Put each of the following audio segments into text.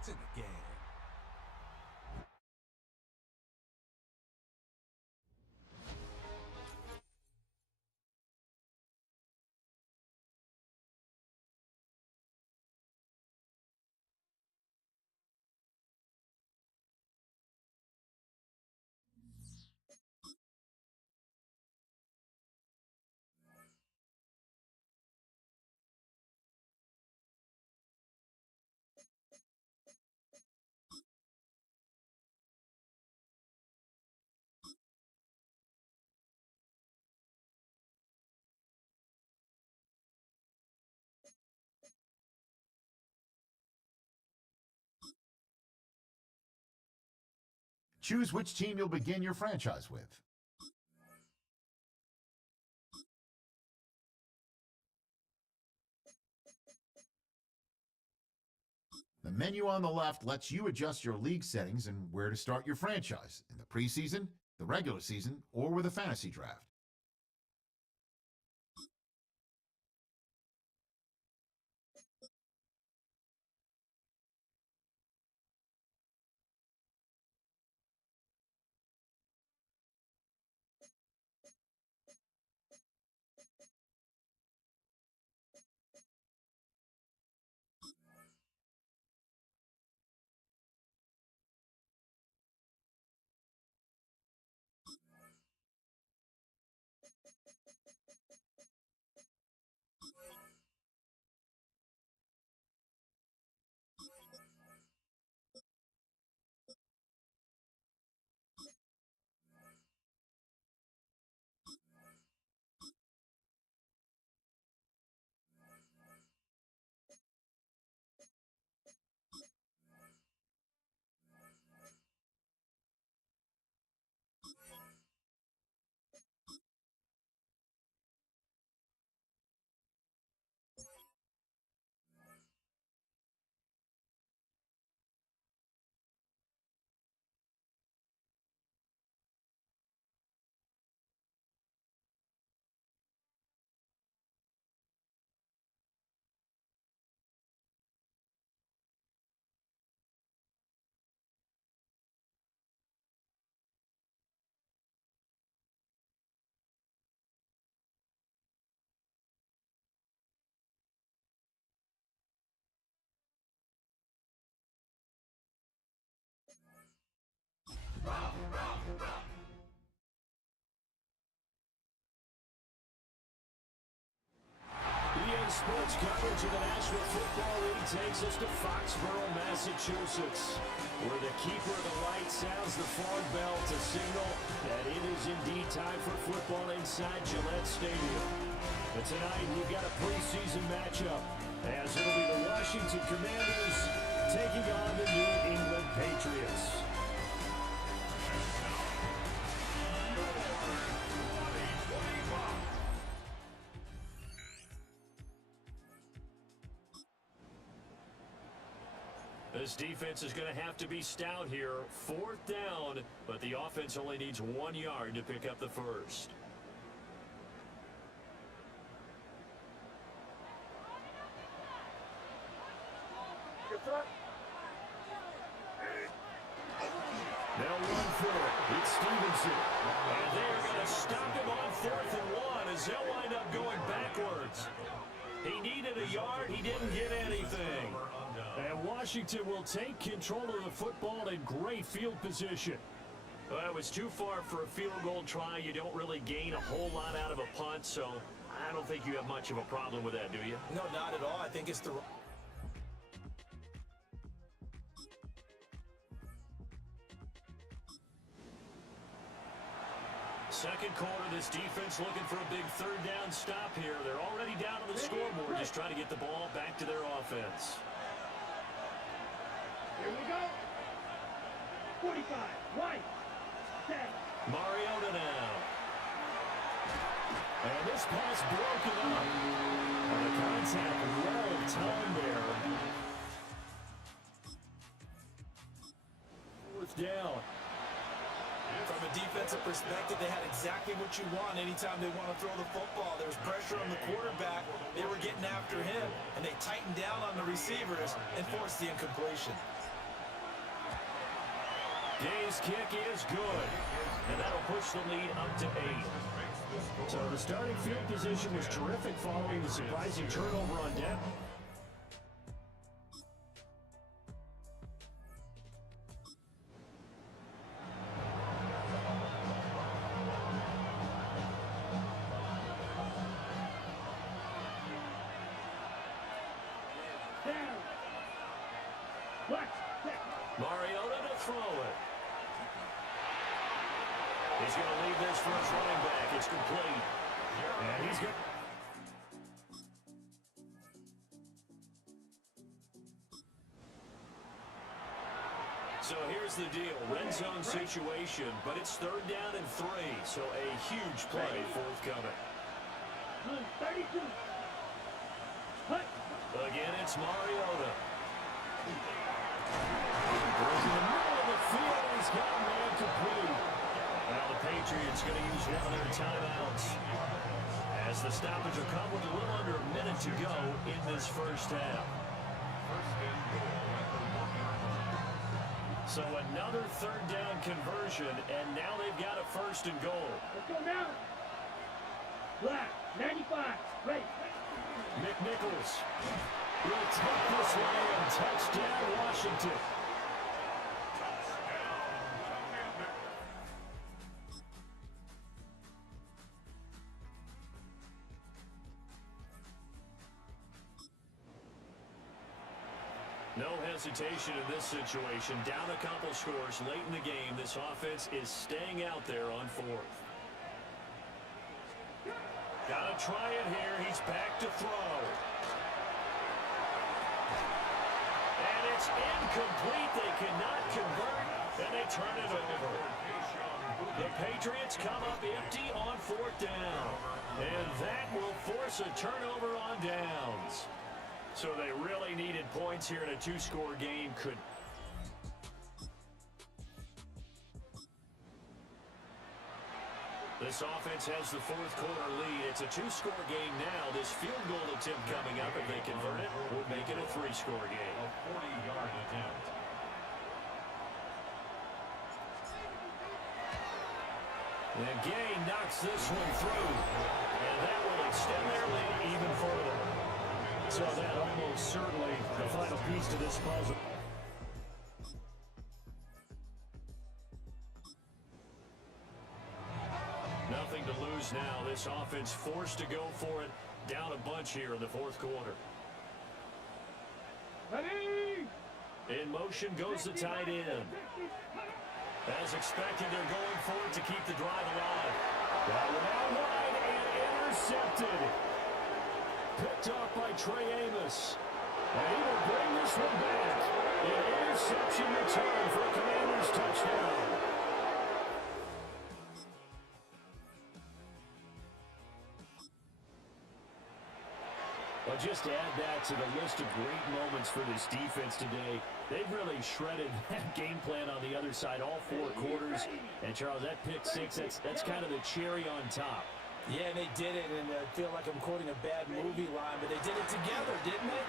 It's in the game. Choose which team you'll begin your franchise with. The menu on the left lets you adjust your league settings and where to start your franchise, in the preseason, the regular season, or with a fantasy draft. Sports coverage of the National Football League takes us to Foxborough, Massachusetts, where the keeper of the light sounds the fog bell to signal that it is indeed time for football inside Gillette Stadium. But tonight we've got a preseason matchup, as it'll be the Washington Commanders taking on the New England Patriots. This defense is going to have to be stout here. 4th down, but the offense only needs 1 yard to pick up the first. They'll run for it. It's Stevenson. And they're going to stop him on 4th and 1 as they'll wind up going backwards. He needed a yard. He didn't get anything. And Washington will take control of the football in great field position. Well, it was too far for a field goal try. You don't really gain a whole lot out of a punt, so I don't think you have much of a problem with that, do you? No, not at all. I think it's the... Second quarter, this defense looking for a big 3rd down stop here. They're already down on the scoreboard, just trying to get the ball back to their offense. Here we go. 45, right, set. Mariota now. And this pass broken up. And the contact well timed there. Fourth down. From a defensive perspective, they had exactly what you want anytime they want to throw the football. There was pressure on the quarterback. They were getting after him, and they tightened down on the receivers and forced the incompletion. Day's kick is good, and that'll push the lead up to 8. So the starting field position was terrific following the surprising turnover on down. Mariota to throw it. He's going to leave this for his running back. It's complete. And he's good. So here's the deal. Red zone situation, but it's 3rd down and 3. So a huge play forthcoming. 32. Again, it's Mariota. Goes in the middle of the field, and he's got a man complete. Now the Patriots going to use one of their timeouts as the stoppage will come with a little under a minute to go in this first half. So another 3rd down conversion, and now they've got a 1st and goal. Let's go now. Black, 95, right. McNichols will take this one and touchdown Washington. No hesitation in this situation. Down a couple scores late in the game. This offense is staying out there on 4th. Gotta try it here. He's back to throw. And it's incomplete. They cannot convert, and they turn it over. The Patriots come up empty on 4th down. And that will force a turnover on downs. So they really needed points here in a 2-score game. This offense has the 4th quarter lead. It's a 2-score game now. This field goal attempt coming up, if they convert it, would make it a 3-score game. A 40-yard attempt. And Gay knocks this one through. And that will extend their lead even further. So that almost certainly the final piece to this puzzle. Nothing to lose now. This offense forced to go for it. Down a bunch here in the 4th quarter. Ready? In motion goes the tight end. As expected, they're going for it to keep the drive alive. That one out wide and intercepted. Picked off by Trey Amos. And he will bring this one back. An interception return for a Commanders touchdown. Well, just to add that to the list of great moments for this defense today, they've really shredded that game plan on the other side all 4 quarters. And, Charles, that pick 6, that's kind of the cherry on top. Yeah, they did it, and I feel like I'm quoting a bad movie line, but they did it together, didn't they?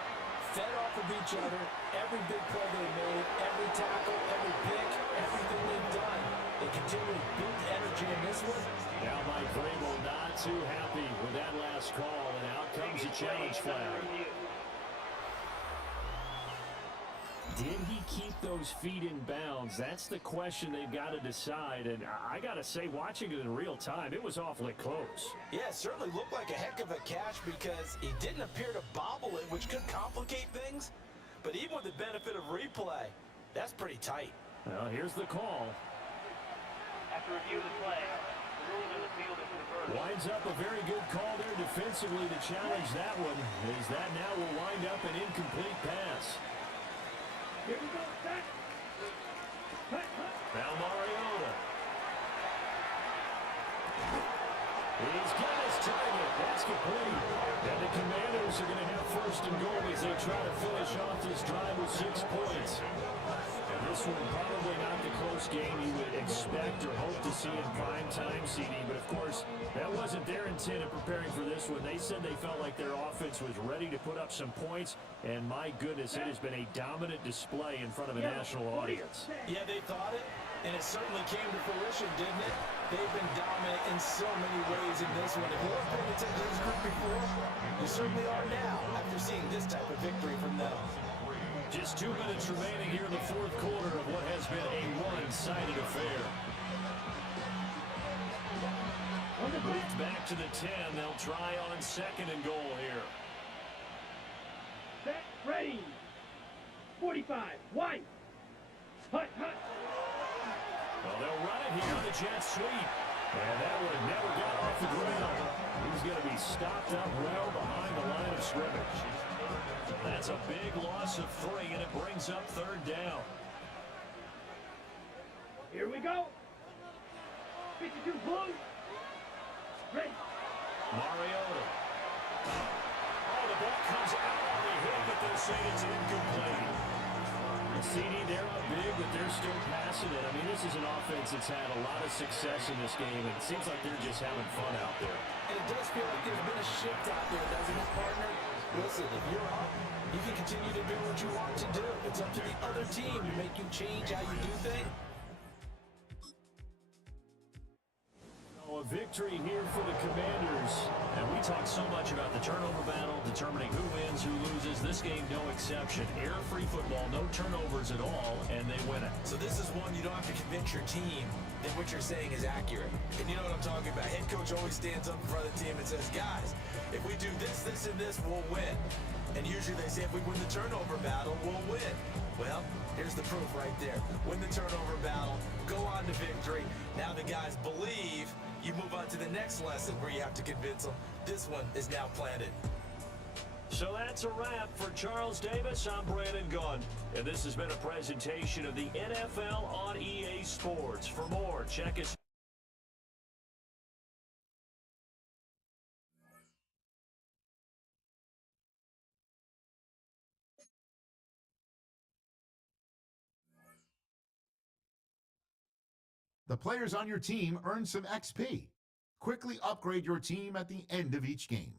Fed off of each other, every big play they made, every tackle, every pick, everything they've done. They continue to build energy in this one. Now Mike Vrabel not too happy with that last call, and out comes a challenge flag. Did he keep those feet in bounds? That's the question they've got to decide. And I got to say, watching it in real time, it was awfully close. Yeah, it certainly looked like a heck of a catch because he didn't appear to bobble it, which could complicate things. But even with the benefit of replay, that's pretty tight. Well, here's the call. After review of the play, the rules in the field is reversed. Winds up a very good call there defensively to challenge that one, as that now will wind up an incomplete pass. Here we go, set. tying it. That's complete. And the Commanders are going to have first and goal as they try to finish off this drive with 6 points. And this one probably not the close game you would expect or hope to see in prime time, CD. But, of course, that wasn't their intent in preparing for this one. They said they felt like their offense was ready to put up some points. And, my goodness, it has been a dominant display in front of a national audience. Yeah, they thought it, and it certainly came to fruition, didn't it? They've been dominant in so many ways in this one. If you weren't paying attention to this group before, you certainly are now after seeing this type of victory from them. Just 2 minutes remaining here in the fourth quarter of what has been a one-sided affair. Moved back to the 10. They'll try on second and goal here. Set, ready. 45, wide. Hut, hut. Well, they'll run it here on the jet sweep. And that one never got off the ground. He's going to be stopped up well behind the line of scrimmage. That's a big loss of 3, and it brings up third down. Here we go. 52 blue. Ready. Mariota. Oh, the ball comes out on the hit, but they'll say it's incomplete. CD, they're up big, but they're still passing it. I mean, this is an offense that's had a lot of success in this game, and it seems like they're just having fun out there. And it does feel like there's been a shift out there, doesn't it, partner? Listen, if you're up, you can continue to do what you want to do. It's up to the other team to make you change how you do things. A victory here for the Commanders. And we talk so much about the turnover battle, determining who wins, who loses. This game, no exception. Error-free football, no turnovers at all, and they win it. So this is one you don't have to convince your team that what you're saying is accurate. And you know what I'm talking about. Head coach always stands up in front of the team and says, guys, if we do this, this, and this, we'll win. And usually they say if we win the turnover battle, we'll win. Well, here's the proof right there. Win the turnover battle, go on to victory. Now the guys believe. You move on to the next lesson where you have to convince them. This one is now planted. So that's a wrap for Charles Davis. I'm Brandon Gunn, and this has been a presentation of the NFL on EA Sports. For more, check us. The players on your team earn some XP. Quickly upgrade your team at the end of each game.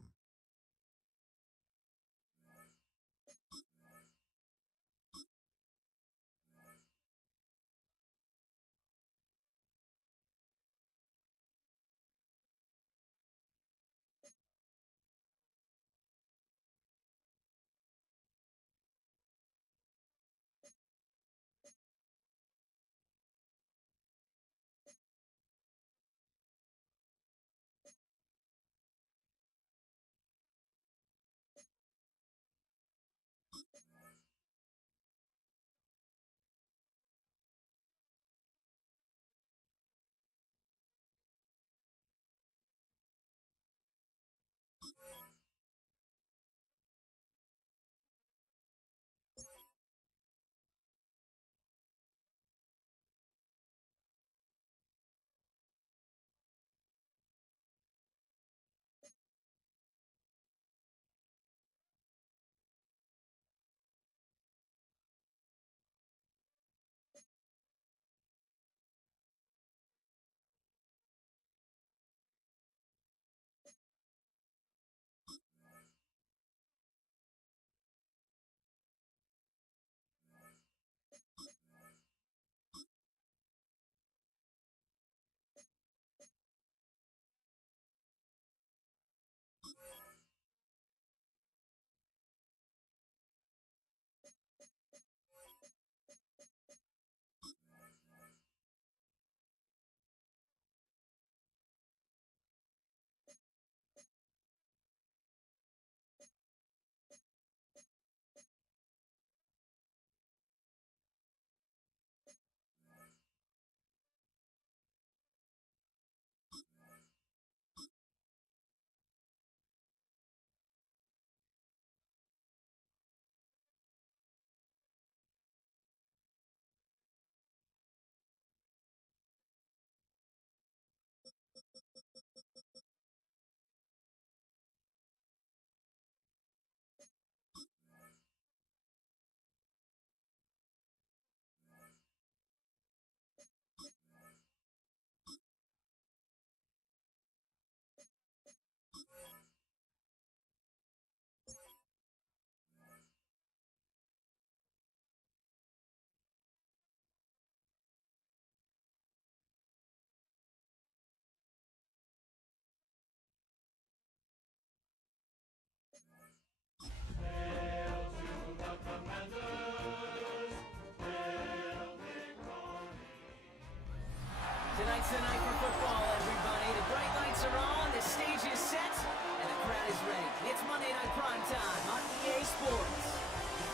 tonight for football, everybody. The bright lights are on, the stage is set, and the crowd is ready. It's Monday Night Primetime on EA Sports.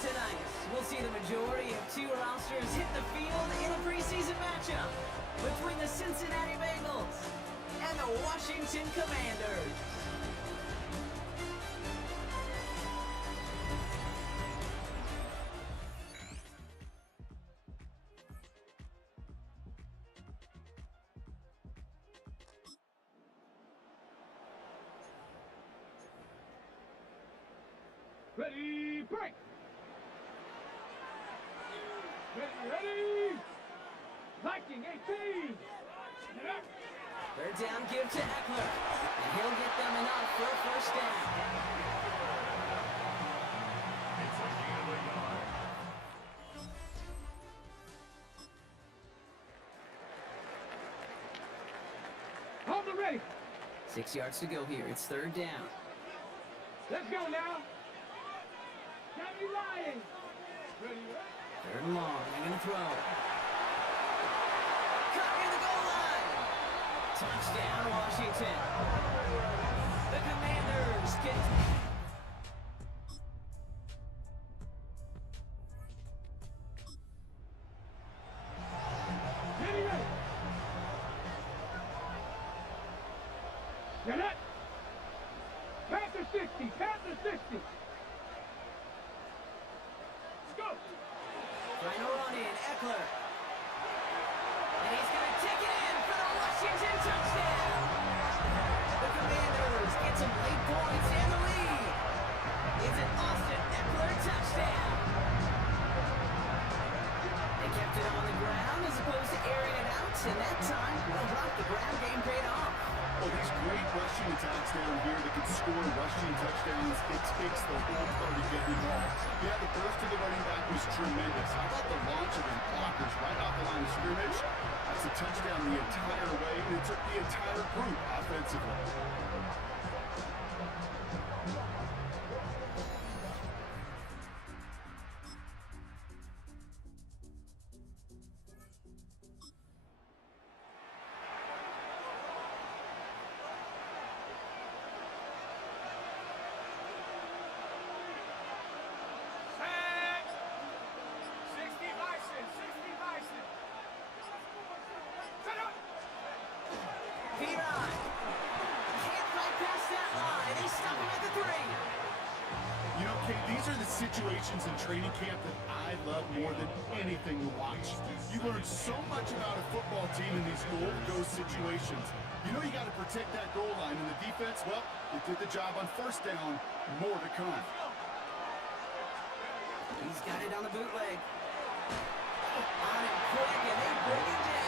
Tonight, we'll see the majority of two rosters hit the field in a preseason matchup between the Cincinnati Bengals and the Washington Commanders. Ready, break! Ready! Viking 18! Third down, give to Eckler, and he'll get them enough for a first down. It's a gain of a yard. Hold the ready! 6 yards to go here. It's third down. Let's go now! Got me lying! Ready, Third and long. They're going to throw. Cut near the goal line. Touchdown, Washington. The Commanders get... ready, ready! Get it! Panther 60! Panther 60! Go! Final run in, Eckler. And he's going to take it in for the Washington touchdown. The Commanders get some late points and the lead. It's an Austin Eckler touchdown. They kept it on the ground as opposed to airing it out, and that time, well, the ground game paid off. Well, these great rushing attacks down here that can score rushing touchdowns, it takes the whole party getting involved. Yeah, the burst of the running back was tremendous. How about the launch of his blockers right off the line of scrimmage? That's a touchdown the entire way, and it took the entire group offensively. Piron. Can't fight past that line. They stop him at the 3. You know, Kate, these are the situations in training camp that I love more than anything to watch. You learn so much about a football team in these goal-to-go situations. You know you got to protect that goal line, and the defense, well, they did the job on first down. More to come. He's got it on the bootleg. On it quick, and they bring it down.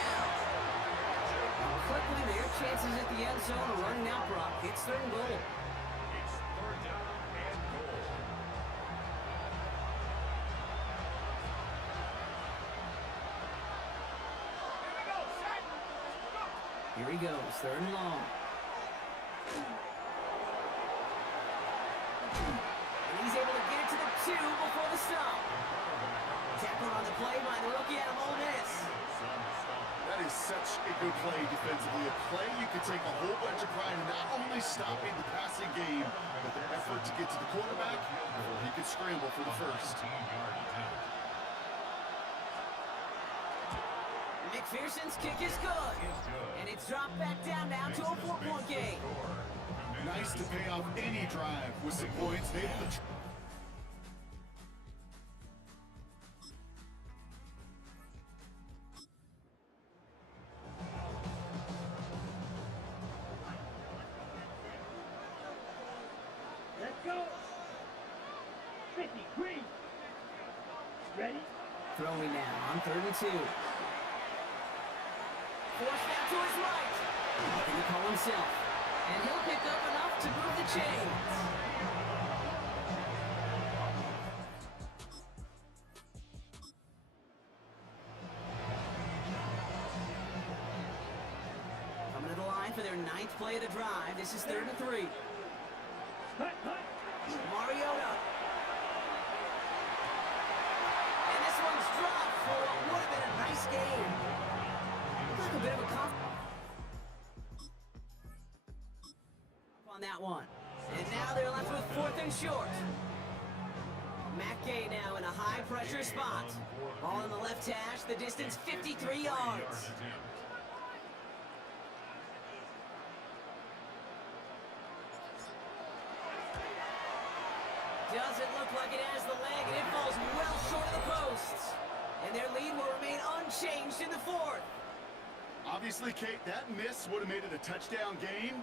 Quickly, their chances at the end zone are running out, Brock. It's third and goal. It's third down and goal. Here he goes, third and long. And he's able to get it to the 2 before the stop. Tackle on the play by the rookie out of Ole Miss. That is such a good play defensively. A play you can take a whole bunch of pride in not only stopping the passing game, but the effort to get to the quarterback before he could scramble for the first. 15-yard attempt. McPherson's kick is good. And it's dropped back down now to a 4-point game. Nice to pay off any drive with some points. They able to Let's go! 50, green! Ready? Throwing now on third and 2. Forced out to his right. Looking to call himself. And he'll pick up enough to move the chains. Coming to the line for their 9th play of the drive. This is third and 3. Hut, hut! Mariota. And this one's dropped for what would have been a nice game. Looked like a bit of a one. And now they're left with 4th and short. Mackay now in a high-pressure spot. Ball on the left hash, the distance 53 yards. Doesn't look like it has the leg, and it falls well short of the posts. And their lead will remain unchanged in the 4th. Obviously, Kate, that miss would have made it a touchdown game.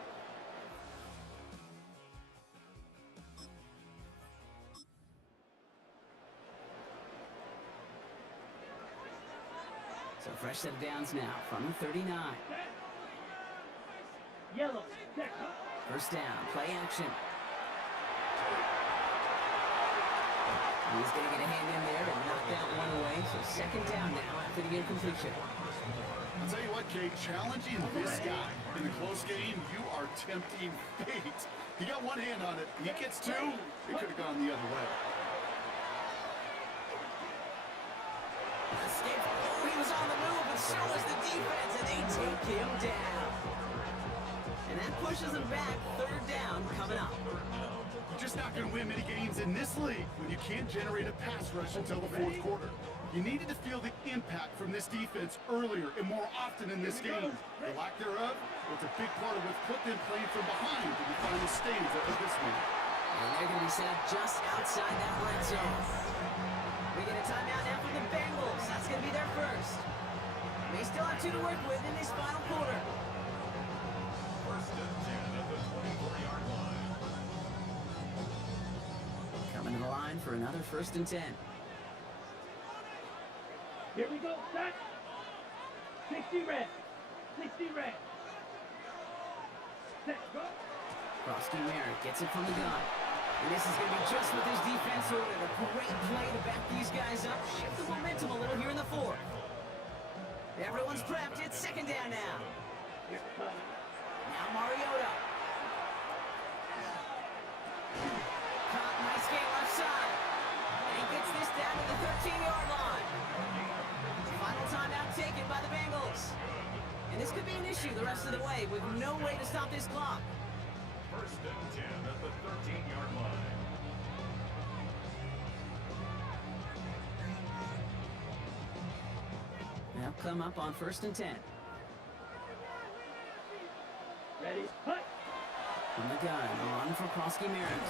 So fresh set of downs now from the 39. Yellow. Check. First down, play action. He's going to get a hand in there and knock that one away. So second down now after the incompletion. I'll tell you what, Kate, challenging this guy in a close game, you are tempting fate. He got one hand on it. He gets two. It could have gone the other way. Escape. Oh, he was on the move, but so was the defense, and they take him down. And that pushes him back. Third down coming up. You're just not going to win many games in this league when you can't generate a pass rush until the 4th quarter. You needed to feel the impact from this defense earlier and more often in this game. The lack thereof was a big part of what put them playing from behind in the final stage of this one. And they're going to be set up just outside that red zone. We get a timeout now from the Bengals. That's going to be their first. They still have 2 to work with in this final quarter. First and 10 at the 24-yard line. Coming to the line for another 1st and 10. Here we go. Set. 60 red. 60 red. Set. Go. Frosty Merritt gets it from the gun. And this is going to be just what this defense ordered. A great play to back these guys up. Shift the momentum a little here in the 4th. Everyone's prepped. It's second down now. Now Mariota. Caught, nice game left side. And he gets this down to the 13-yard line. Final timeout taken by the Bengals. And this could be an issue the rest of the way with no way to stop this clock. First and 10 at the 13-yard line. Now come up on 1st and 10. Ready. Hut. From the gun, a run for Frosty Merritt.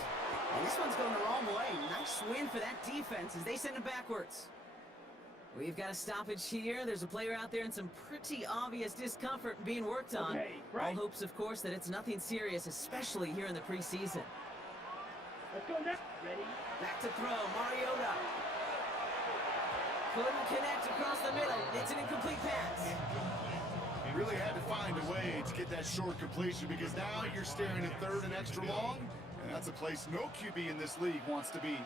And this one's going the wrong way. Nice win for that defense as they send it backwards. We've got a stoppage here. There's a player out there in some pretty obvious discomfort being worked on. Okay, right. All hopes, of course, that it's nothing serious, especially here in the preseason. Let's go next. Ready. Back to throw, Mariota. Couldn't connect across the middle. It's an incomplete pass. Really had to find a way to get that short completion because now you're staring at 3rd and extra long, and that's a place no QB in this league wants to be.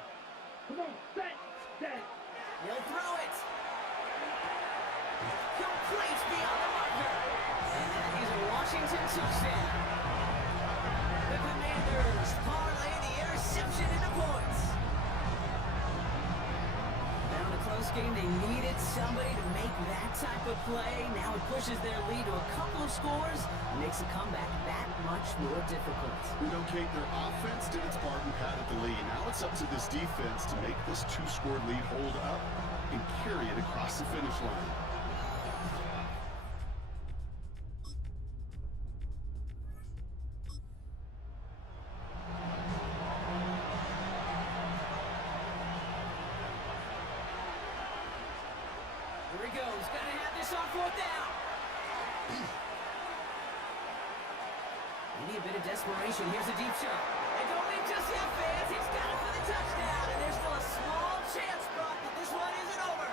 Come on. Set. Set. He'll throw it. Complete beyond the marker. And that is a Washington touchdown. The Commanders parlay the interception into points. Now in a close game, they needed somebody to make that type of play. Now it pushes their lead to a couple of scores and makes a comeback that much more difficult. You know, Kate, their offense did its part and padded the lead. Now it's up to this defense to make this 2-score lead hold up and carry it across the finish line. Here he goes. Got to have this on 4th down. Maybe a bit of desperation. Here's a deep shot. And don't leave just yet, fans. He's got it for the touchdown. And there's still a small chance, Brock, that this one isn't over.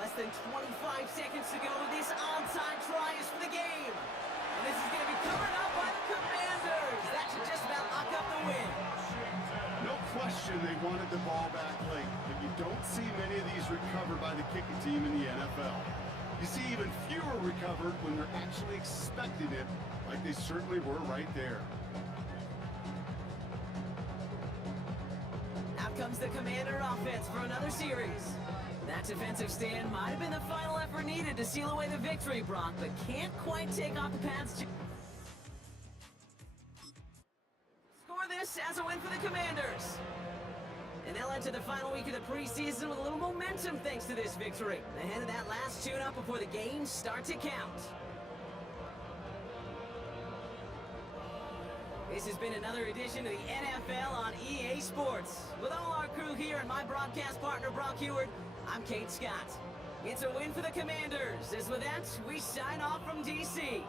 Less than 25 seconds to go. This onside try is for the game. And this is going to be covered up by the Commanders. That should just about lock up the win. No question they wanted the ball back late, but you don't see many of these recovered by the kicking team in the NFL. You see even fewer recovered when they're actually expecting it, like they certainly were right there. Out comes the Commander offense for another series. That defensive stand might have been the final effort needed to seal away the victory, Brock, but can't quite take off the pads. Score this as a win for the Commanders. And they'll enter the final week of the preseason with a little momentum thanks to this victory. Ahead of that last tune-up before the games start to count. This has been another edition of the NFL on EA Sports. With all our crew here and my broadcast partner, Brock Heward, I'm Kate Scott. It's a win for the Commanders, as with that, we sign off from D.C.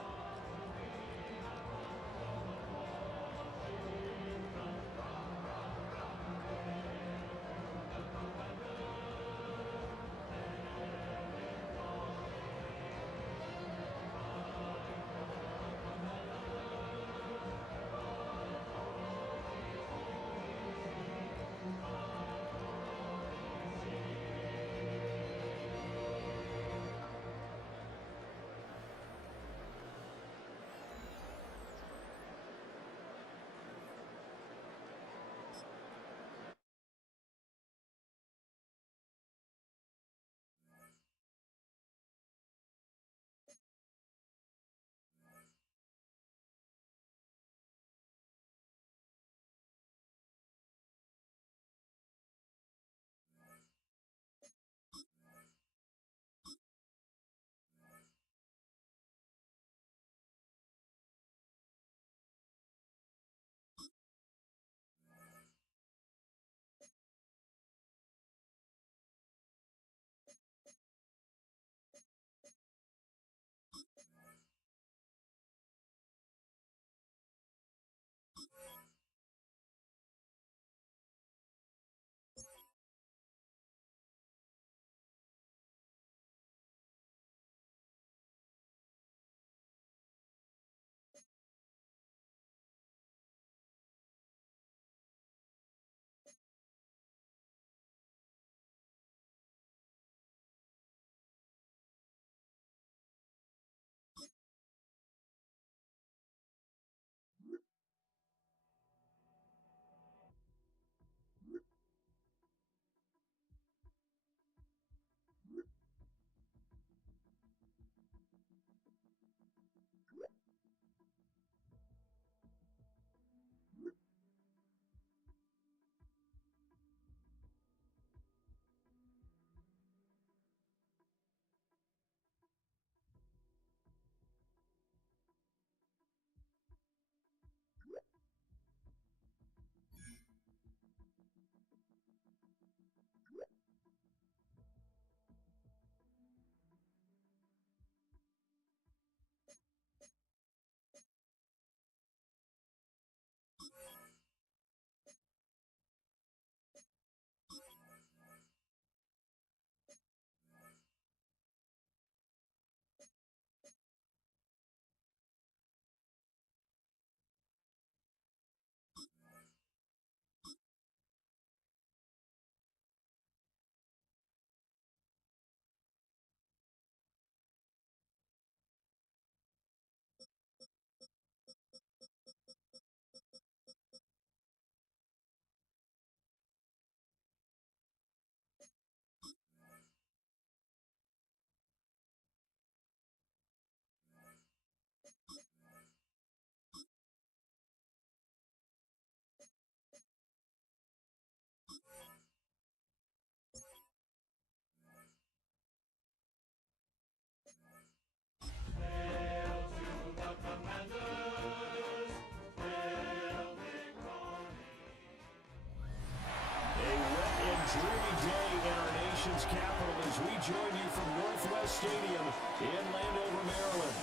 Capital as we join you from Northwest Stadium in Landover, Maryland.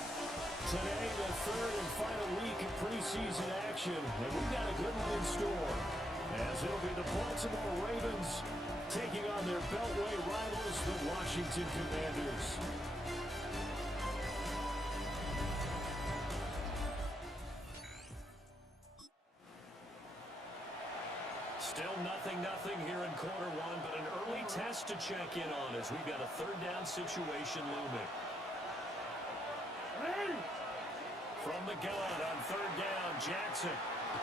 Today, the third and final week of preseason action, and we've got a good one in store, as it'll be the Baltimore Ravens taking on their Beltway rivals, the Washington Commanders. Still 0-0 here in quarter one, but an early test to check in on as we've got a third down situation looming. From the gun on third down, Jackson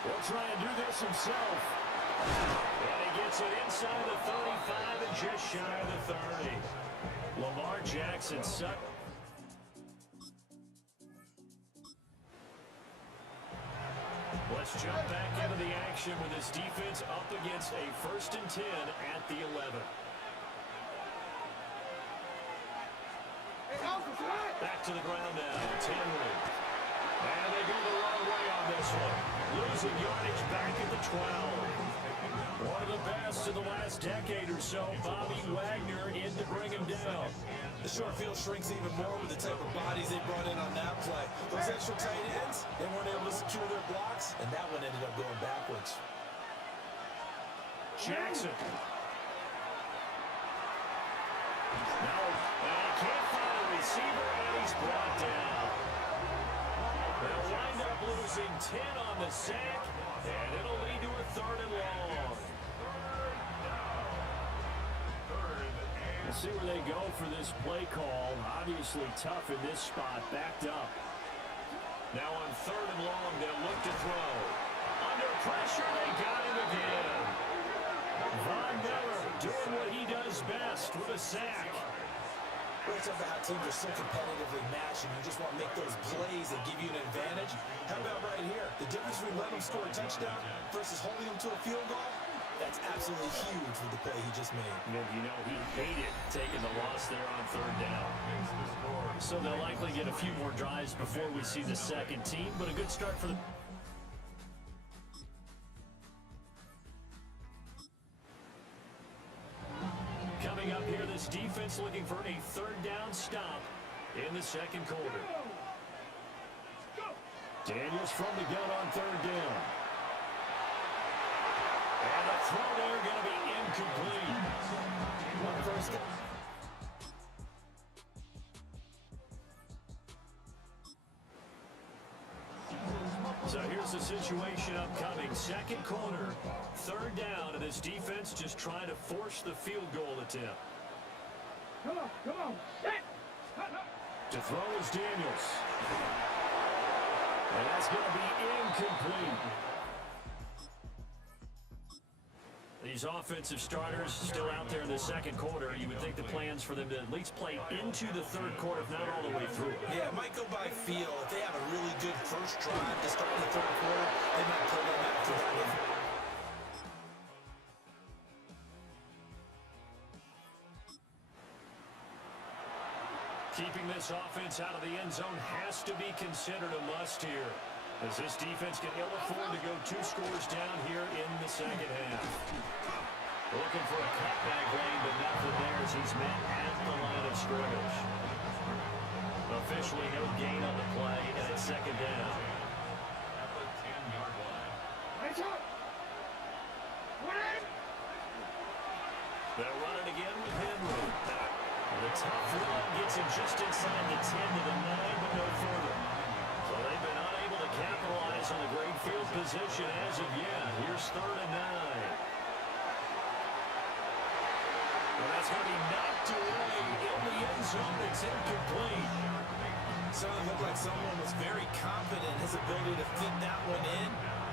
will try and do this himself. And he gets it inside the 35 and just shy of the 30. Lamar Jackson set. Let's jump back into the action with this defense up against a 1st and 10 at the 11. Back to the ground now. It's Henry. And they go the wrong way on this one. Losing yardage back at the 12. One of the best in the last decade or so. Bobby Wagner in to bring him down. The short field shrinks even more with the type of bodies they brought in on that play. Those extra tight ends, they weren't able to secure their blocks, and that one ended up going backwards. Jackson. Now, he can't find a receiver, and he's brought down. They'll wind up losing 10 on the sack, and it'll lead to a 3rd and long. We'll see where they go for this play call. Obviously tough in this spot, backed up. Now on 3rd and long, they'll look to throw. Under pressure, they got him again. Von Miller doing what he does best with a sack. Well, it's about how teams are so competitively matched, and you just want to make those plays that give you an advantage. How about right here? The difference between letting them score a touchdown versus holding them to a field goal? That's absolutely huge with the play he just made. And you know, he hated taking the loss there on 3rd down. So they'll likely get a few more drives before we see the second team, but a good start for them. Coming up here, this defense looking for a 3rd down stop in the second quarter. Daniels from the gun on 3rd down. And the throw there going to be incomplete. First down. So here's the situation upcoming. Second quarter, 3rd down, and this defense just trying to force the field goal attempt. Come on, set! To throw is Daniels. And that's going to be incomplete. These offensive starters still out there in the second quarter. You would think the plans for them to at least play into the 3rd quarter, if not all the way through. Yeah, it might go by feel. If they have a really good first drive to start the 3rd quarter, they might pull them after that. Keeping this offense out of the end zone has to be considered a must here, as this defense can ill afford to go 2 scores down here in the second half. Looking for a cutback lane, but nothing there as he's met at the line of scrimmage. Officially no gain on the play, and it's 2nd down. At the 10-yard line. Lights up! They'll run it again with Henry. The tough run gets him just inside the 10 to the 9, but no further. So they've been unable to capitalize on the great field position as of yet. Here's 3rd and 9. And that's going to be knocked away in the end zone. It's incomplete. Certainly looked like someone was very confident in his ability to fit that one in.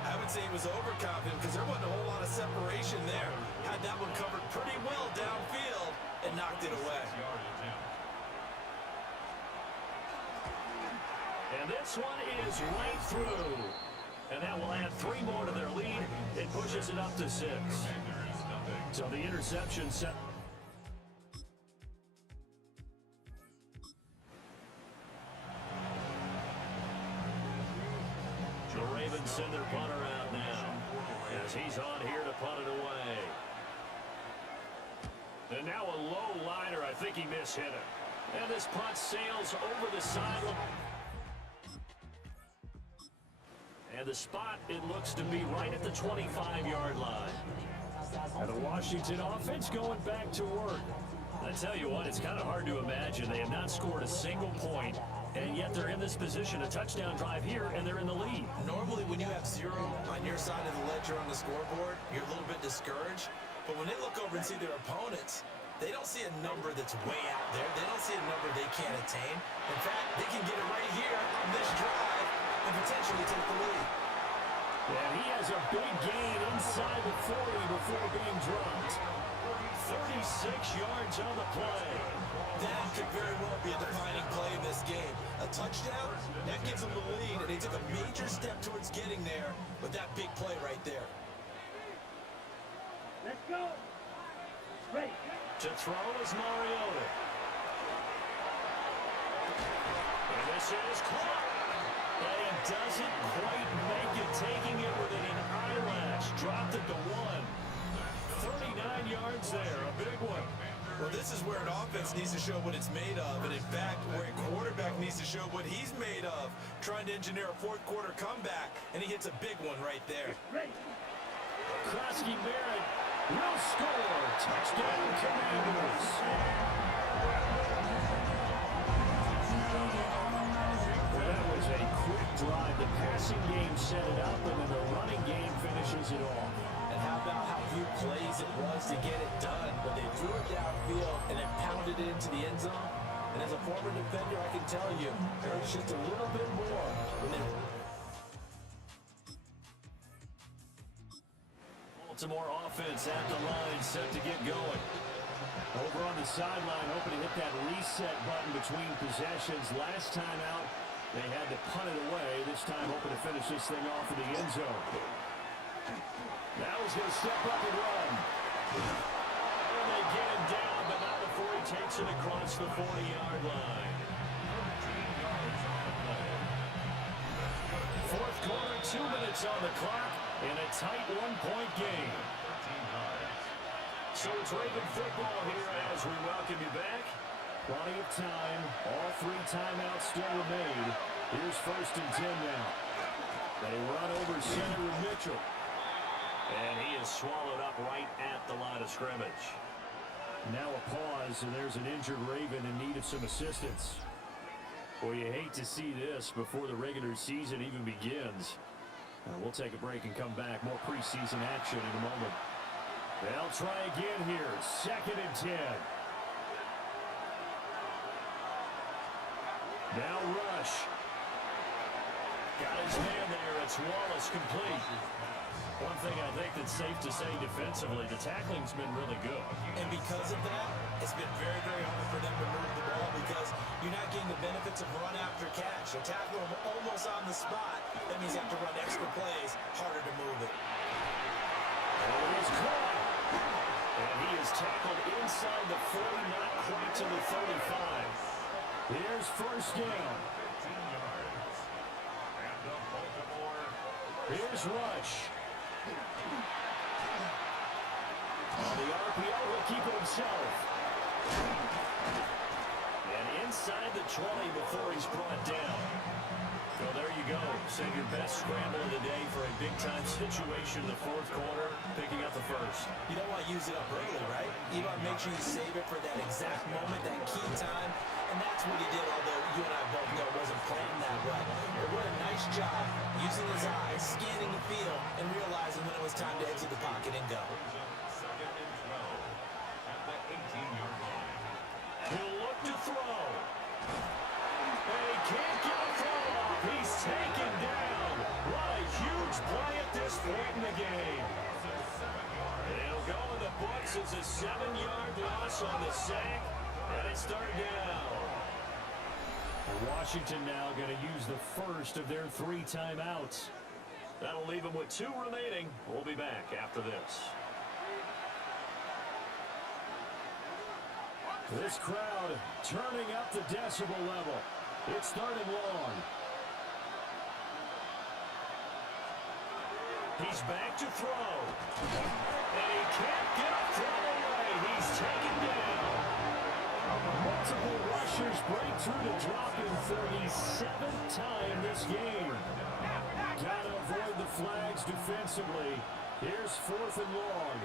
I would say he was overconfident because there wasn't a whole lot of separation there. Had that one covered pretty well downfield and knocked it away. And this one is right through. And that will add 3 more to their lead. It pushes it up to 6. So the interception set. The Ravens send their punter out now as he's on here to punt it away. And now a low liner. I think he mishit it. And this punt sails over the sideline. And the spot, it looks to be right at the 25-yard line. And the Washington offense going back to work. I tell you what, it's kind of hard to imagine. They have not scored a single point, and yet they're in this position, a touchdown drive here, and they're in the lead. Normally when you have 0 on your side of the ledger on the scoreboard, you're a little bit discouraged. But when they look over and see their opponents, they don't see a number that's way out there. They don't see a number they can't attain. In fact, they can get it right here on this drive and potentially take the lead. And he has a big gain inside the 40 before being dropped. 36 yards on the play. That could very well be a defining play in this game. A touchdown, that gives them the lead, and they took a major step towards getting there with that big play right there. Let's go. Ready. To throw is Mariota. And this is caught. And he doesn't quite make it, taking it within an eyelash. Dropped it to 1. 39 yards there, a big one. Well, this is where an offense needs to show what it's made of, and in fact, where a quarterback needs to show what he's made of, trying to engineer a fourth quarter comeback, and he hits a big one right there. Ready. Krosky Barrett will score. Touchdown, Commanders. Well, that was a quick drive. The passing game set it up, and then the running game finishes it off. And how about how few plays it was to get it done, but they threw it downfield and then pounded it into the end zone. And as a former defender, I can tell you, there's just a little bit more when they... Baltimore offense at the line, set to get going. Over on the sideline, hoping to hit that reset button between possessions. Last time out, they had to punt it away. This time, hoping to finish this thing off in the end zone. Now he's going to step up and run. And they get him down, but not before he takes it across the 40-yard line. Fourth quarter, 2 minutes on the clock, in a tight one-point game. So it's Raven football here as we welcome you back. Plenty of time. All 3 timeouts still remain. Here's 1st and 10 now. They run over center with Mitchell. And he is swallowed up right at the line of scrimmage. Now a pause, and there's an injured Raven in need of some assistance. Well, you hate to see this before the regular season even begins. We'll take a break and come back. More preseason action in a moment. They'll try again here. 2nd and 10. Now Rush. Got his man there. It's Wallace complete. One thing I think that's safe to say defensively, the tackling's been really good. And because of that, it's been very, very hard for them to move the ball because you're not getting the benefits of run after catch. A tackle almost on the spot. That means you have to run extra plays, harder to move it. Oh, he's caught. And he is tackled inside the 40, not quite to the 35. Here's 1st down. Here's Rush. On the RPO, he'll keep it himself. And inside the 20 before he's brought down. So there you go. Save your best scramble of the day for a big-time situation in the 4th quarter, picking up the 1st. You don't want to use it up early, right? You want to make sure you save it for that exact moment, that key time. And that's what he did, although you and I both know it wasn't planned that way. But what a nice job using his eyes, scanning the field, and realizing when it was time to exit the pocket and go. 2nd and 12 at the 18-yard line. He'll look to throw. And he can't get a throw off. He's taken down. What a huge play at this point in the game. It'll go in the books as a 7-yard loss on the sack. And it's third down. Washington now going to use the first of their 3 timeouts. That'll leave them with 2 remaining. We'll be back after this. This crowd turning up the decibel level. It's 3rd and long. He's back to throw. And he can't get a throw away. He's taken down. Multiple rushers break through to drop him for the 7th time this game. Gotta avoid the flags defensively. Here's 4th and long.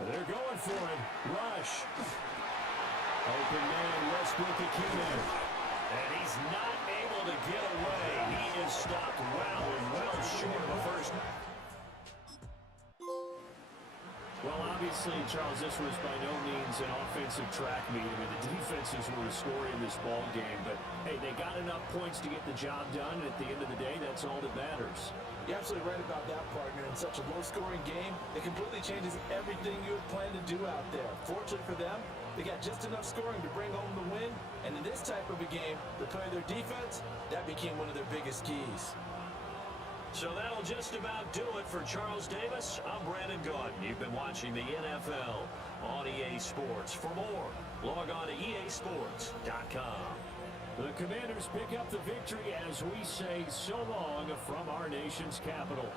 They're going for him. Rush. Open man, Westbrook-Akina. And he's not able to get away. He is stopped well and well short of a first. Well, Obviously, Charles, this was by no means an offensive track meet. I mean, the defenses were the story in this ball game. But, hey, they got enough points to get the job done. And at the end of the day, that's all that matters. You're absolutely right about that, partner. In such a low-scoring game, it completely changes everything you had planned to do out there. Fortunately for them, they got just enough scoring to bring home the win. And in this type of a game, to play their defense, that became one of their biggest keys. So that'll just about do it for Charles Davis. I'm Brandon Gaudin. You've been watching the NFL on EA Sports. For more, log on to easports.com. The Commanders pick up the victory as we say so long from our nation's capital.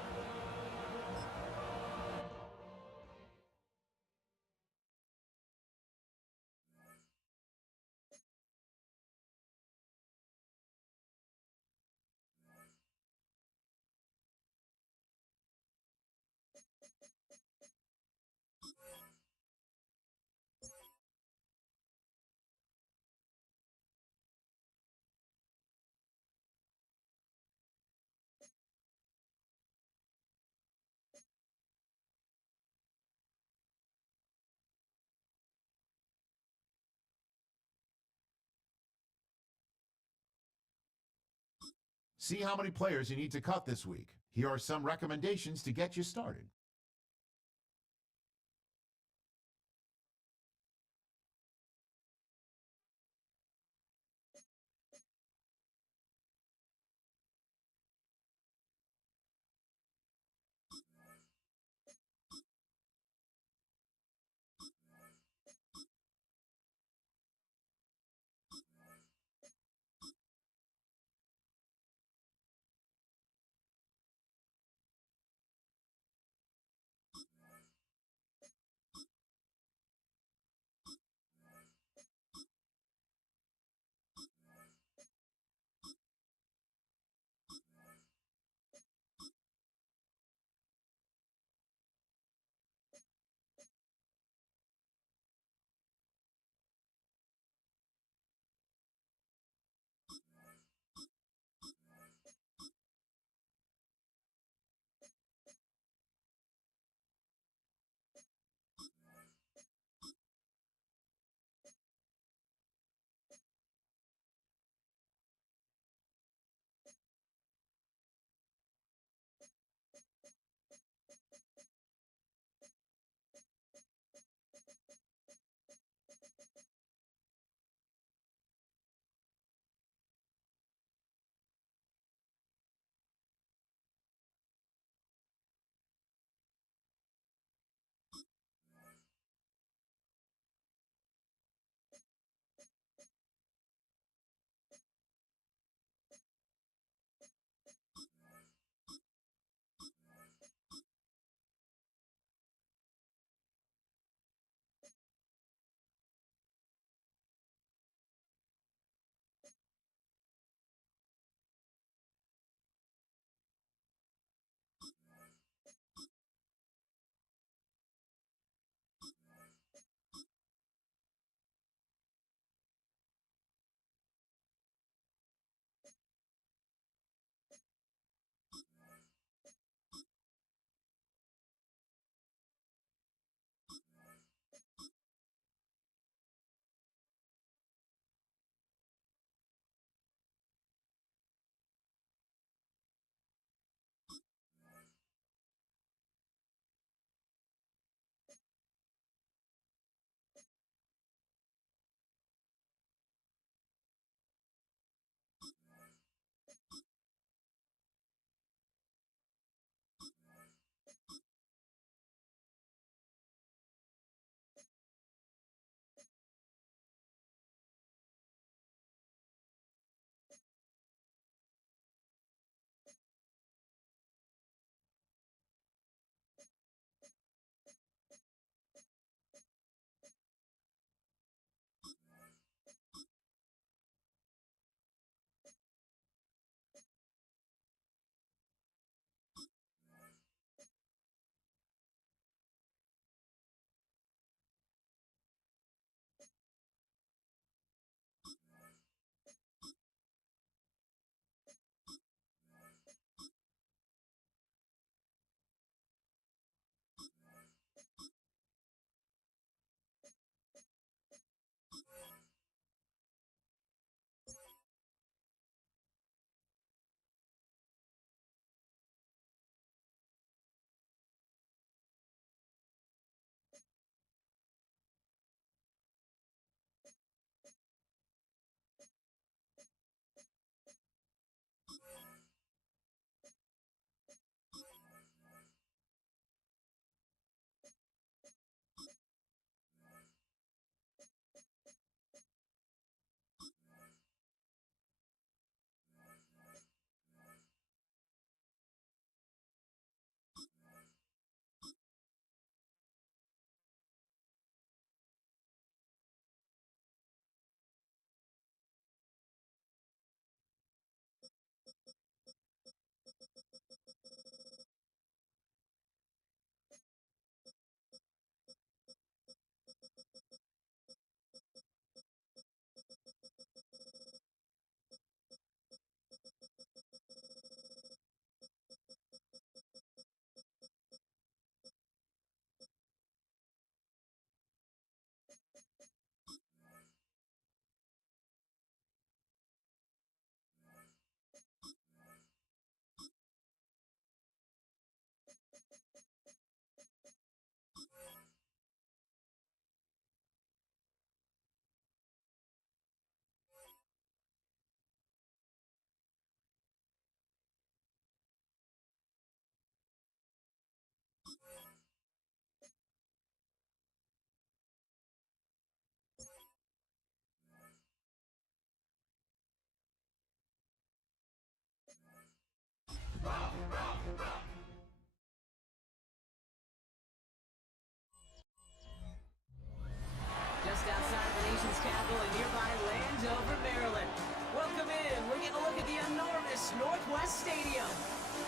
See how many players you need to cut this week. Here are some recommendations to get you started.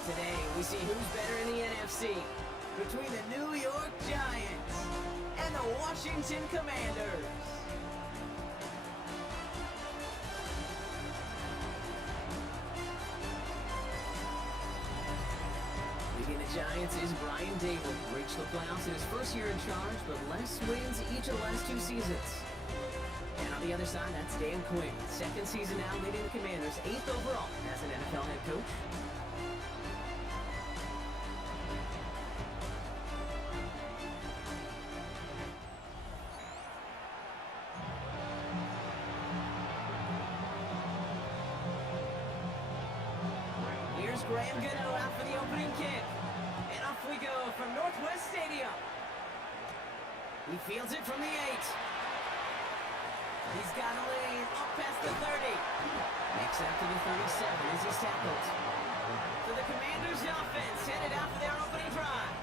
Today, we see who's better in the NFC between the New York Giants and the Washington Commanders. Leading the Giants is Brian Dable. Reached the playoffs in his first year in charge, but less wins each of the last 2 seasons. And on the other side, that's Dan Quinn. Second season now leading the Commanders, 8th overall as an NFL head coach. Here's Graham Gano out for the opening kick. And off we go from Northwest Stadium. He fields it from the 8. He's got a lane up past the 30. Makes out to the 37 as he's tackled. So the Commanders' offense headed out for their opening drive.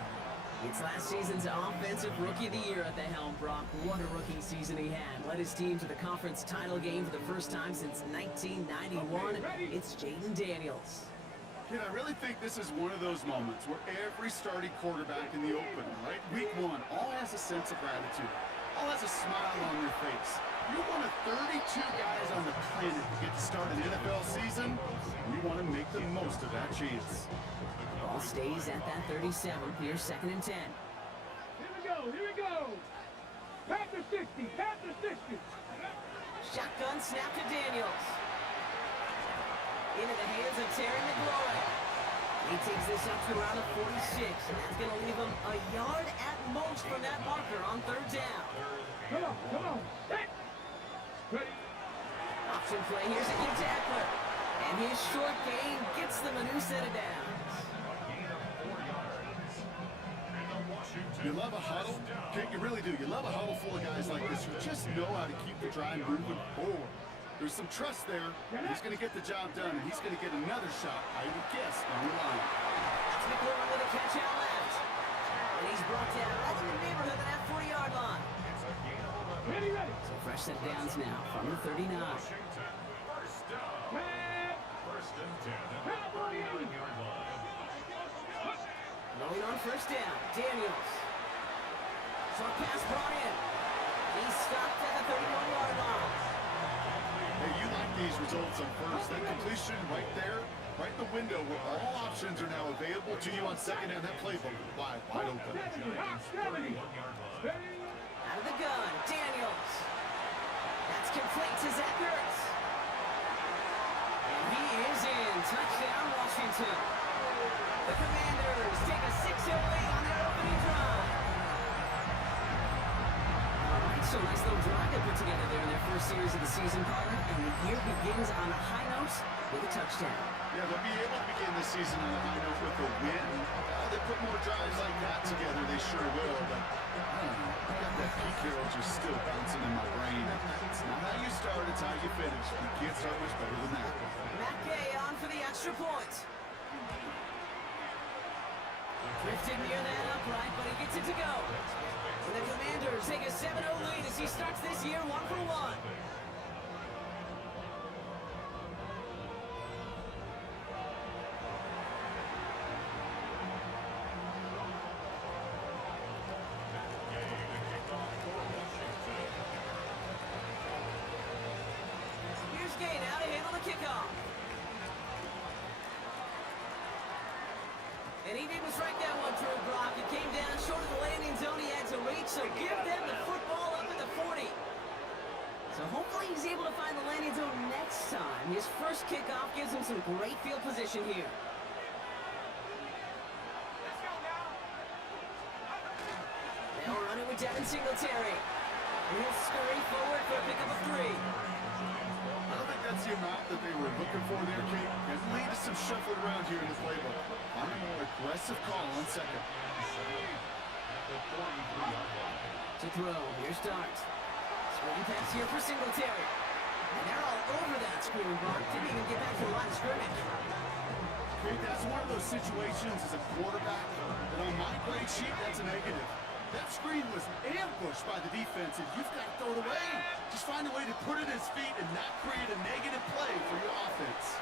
It's last season's Offensive Rookie of the Year at the helm, Brock. What a rookie season he had. Led his team to the conference title game for the first time since 1991. It's Jaden Daniels. Kid, I really think this is one of those moments where every starting quarterback in the opener, right? Week 1, all has a sense of gratitude. All has a smile on their face. You're one of 32 guys on the planet to get to start an NFL season. We want to make the most of that chance. Ball stays at that 37. Here's 2nd and 10. Here we go. Panther 60, Panther 60. Shotgun snap to Daniels. Into the hands of Terry McLaurin. He takes this up to around the 46, and that's going to leave him a yard at most from that marker on 3rd down. Come on. Set. Ready. Option play. Here's a give to Eckler. And his short gain gets them a new set of downs. You love a huddle? Okay, you really do. You love a huddle full of guys like this who just know how to keep the drive moving forward. There's some trust there. He's going to get the job done, and he's going to get another shot, I would guess, on the line. That's McLaurin with a catch out left. And he's brought down right in the neighborhood of that 40-yard line. Ready. So fresh set downs now from the 39. First down. First and 10 at the 39-yard line. Going on 1st down, Daniels. Short pass brought in. He's stopped at the 31-yard line. Hey, you like these results on first. That completion right there, right in the window where all options are now available to you on 2nd down. That playbook wide open. Out of the gun, Daniels. That's complete to Zach Ertz. And he is in. Touchdown, Washington. The Commanders take a 6-0 lead on their opening drive. All right, so nice little drive they put together there in their first series of the season, Carter. And the year begins on a high note with a touchdown. Yeah, they'll be able to begin the season on a high note with a win. They put more drives like that together, they sure will. But I don't know. I got that Pete Carroll just still bouncing in my brain. It's not how you start, it's how you finish. You can't start much better than that. Matt Gay on for the extra point. Drifted near that upright, but he gets it to go. And the Commanders take a 7-0 lead as he starts this year 1-for-1. Here's Gay now to handle the kickoff. And he didn't strike that one through, Brock. It came down short of the landing zone he had to reach, so give them the football up at the 40. So hopefully he's able to find the landing zone next time. His first kickoff gives him some great field position here. Now we're running with Devin Singletary. And he'll scurry forward for a pickup of 3. I don't think that's the amount that they were looking for there, Kate. And lead to some shuffling around here in the playbook. I'm a more aggressive call on 2nd. To throw, here's Dart. Screen pass here for Singletary. And they're all over that screen, Brock. Didn't even get back to the line of scrimmage. Kate, that's one of those situations as a quarterback that on my grade sheet, that's a negative. That screen was ambushed by the defense, and you've got to throw it away. Just find a way to put it at his feet and not create a negative play for your offense.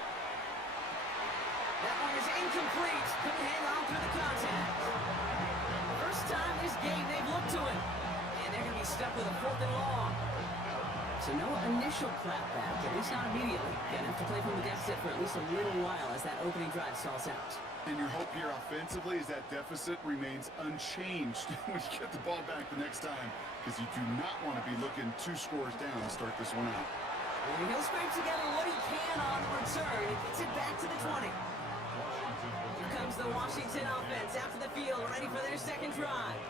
That one is incomplete. initial clapback, at least not immediately. Gonna have to play from the deficit for at least a little while as that opening drive stalls out. And your hope here offensively is that deficit remains unchanged when you get the ball back the next time, because you do not want to be looking 2 scores down to start this one out. And he'll scrape together what he can on return and gets it back to the 20. Here comes the Washington offense out to the field, ready for their second drive.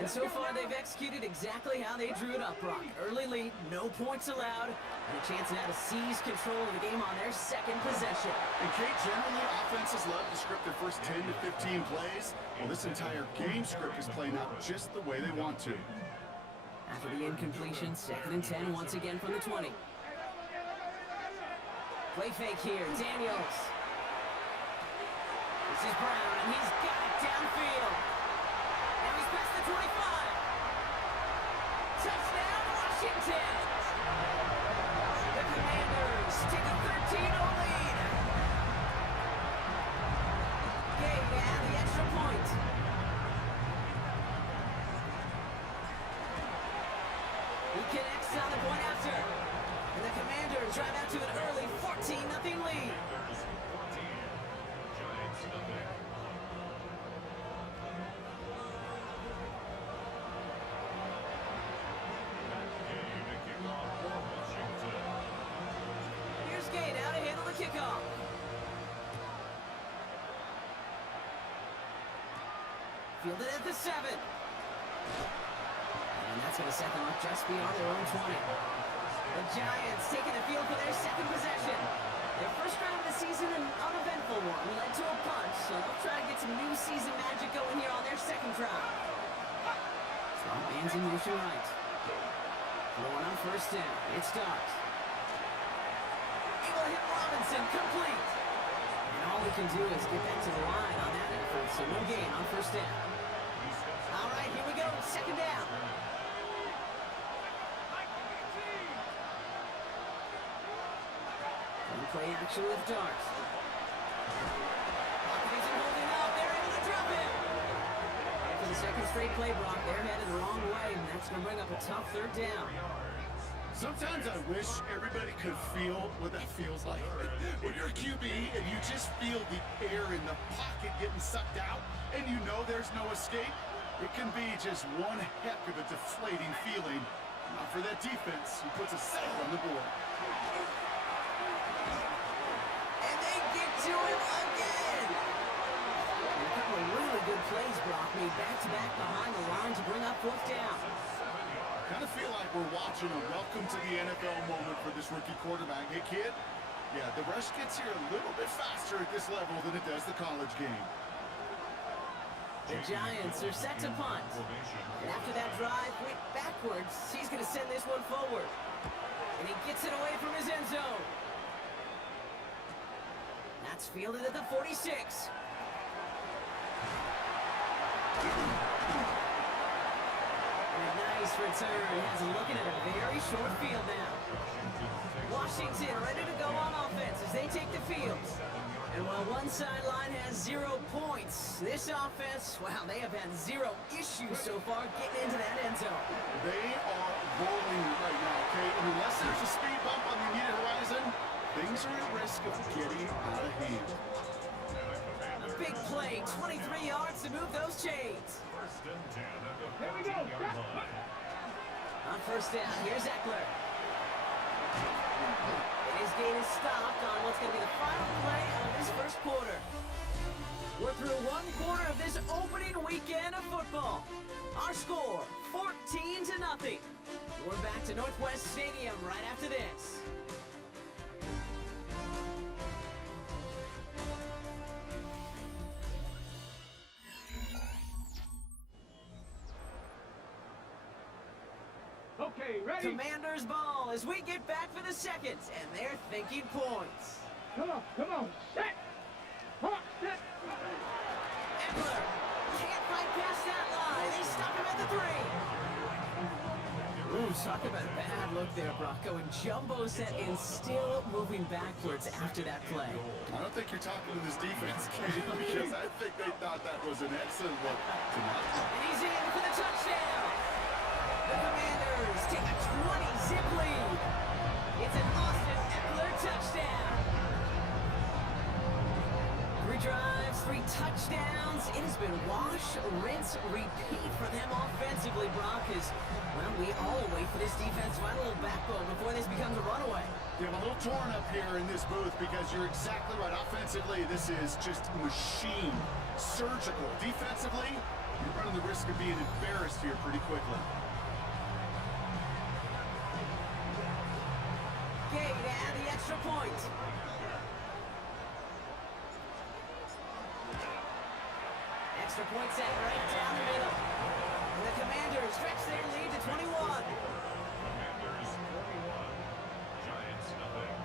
And so far, they've executed exactly how they drew it up, Brock. Early lead, no points allowed, and a chance now to seize control of the game on their second possession. And Kate, generally, offenses love to script their first 10 to 15 plays. Well, this entire game script is playing out just the way they want to. After the incompletion, 2nd and 10 once again from the 20. Play fake here, Daniels. This is Brown, and he's got it downfield. Now he's past the 25. Touchdown, Washington. The Commanders take a 13-0 lead. Gay add the extra point. He connects on the point after. And the Commanders drive out to an early 14-0 lead. Here's Gay now to handle the kickoff. Fielded at the 7. And that's going to set them up just beyond their own 20. The Giants taking the field for their second possession. Their first drive of the season, an uneventful one, led to a punch, so they'll try to get some new season magic going here on their second drive. Strong man's in motion right. Throwing on first down. It starts. Able to hit Robinson, complete. And all we can do is get back to the line on that effort, so no gain on first down. All right, here we go, second down. Play action with Darts. Isn't holding up. They're able to drop it. And for the second straight play, Brock, they're headed the wrong way, and that's going to bring up a tough third down. Sometimes I wish everybody could feel what that feels like. When you're a QB and you just feel the air in the pocket getting sucked out, and you know there's no escape, it can be just one heck of a deflating feeling. Not for that defense, who puts a sack on the board. To him again! And a couple of really good plays, Brock, made back-to-back behind the line to bring up fourth down. I kind of feel like we're watching a welcome to the NFL moment for this rookie quarterback. Hey, kid, yeah, the rush gets here a little bit faster at this level than it does the college game. The Giants are set to punt. And after that drive went backwards, he's going to send this one forward. And he gets it away from his end zone. That's fielded at the 46. And a nice return. Has him looking at a very short field now. Washington ready to go on offense as they take the field. And while one sideline has 0 points, this offense, wow, they have had 0 issues so far getting into that end zone. They are rolling right now, okay? And unless there's a speed bump on the immediate horizon, things are at risk of getting out of hand. A big play, 23 yards to move those chains. Here we go. On first down, here's Eckler. And his gain is stopped on what's going to be the final play of this first quarter. We're through one quarter of this opening weekend of football. Our score, 14-0. We're back to Northwest Stadium right after this. Okay, ready? Commanders ball as we get back for the second, and they're thinking points. Come on, set. Set. Eckler can't fight past that line. They stop him at the 3. Ooh, talk about a bad look there, Brock. Going jumbo set and still moving backwards after that play. I don't think you're talking to this defense, Kate, because I think they thought that was an excellent look tonight. And he's in for the touchdown. The Commanders take a 20-zip lead. It's an Austin Eckler touchdown. 3 drives, 3 touchdowns. It has been wash, rinse, repeat for them offensively, Brock, as, well, we all wait for this defense to find a little backbone before this becomes a runaway. Yeah, I'm a little torn up here in this booth because you're exactly right. Offensively, this is just machine, surgical. Defensively, you're running the risk of being embarrassed here pretty quickly. Gay to add the extra point. Extra point set right down the middle. And the Commanders stretch their lead to 21. Commanders 41. Giants nothing.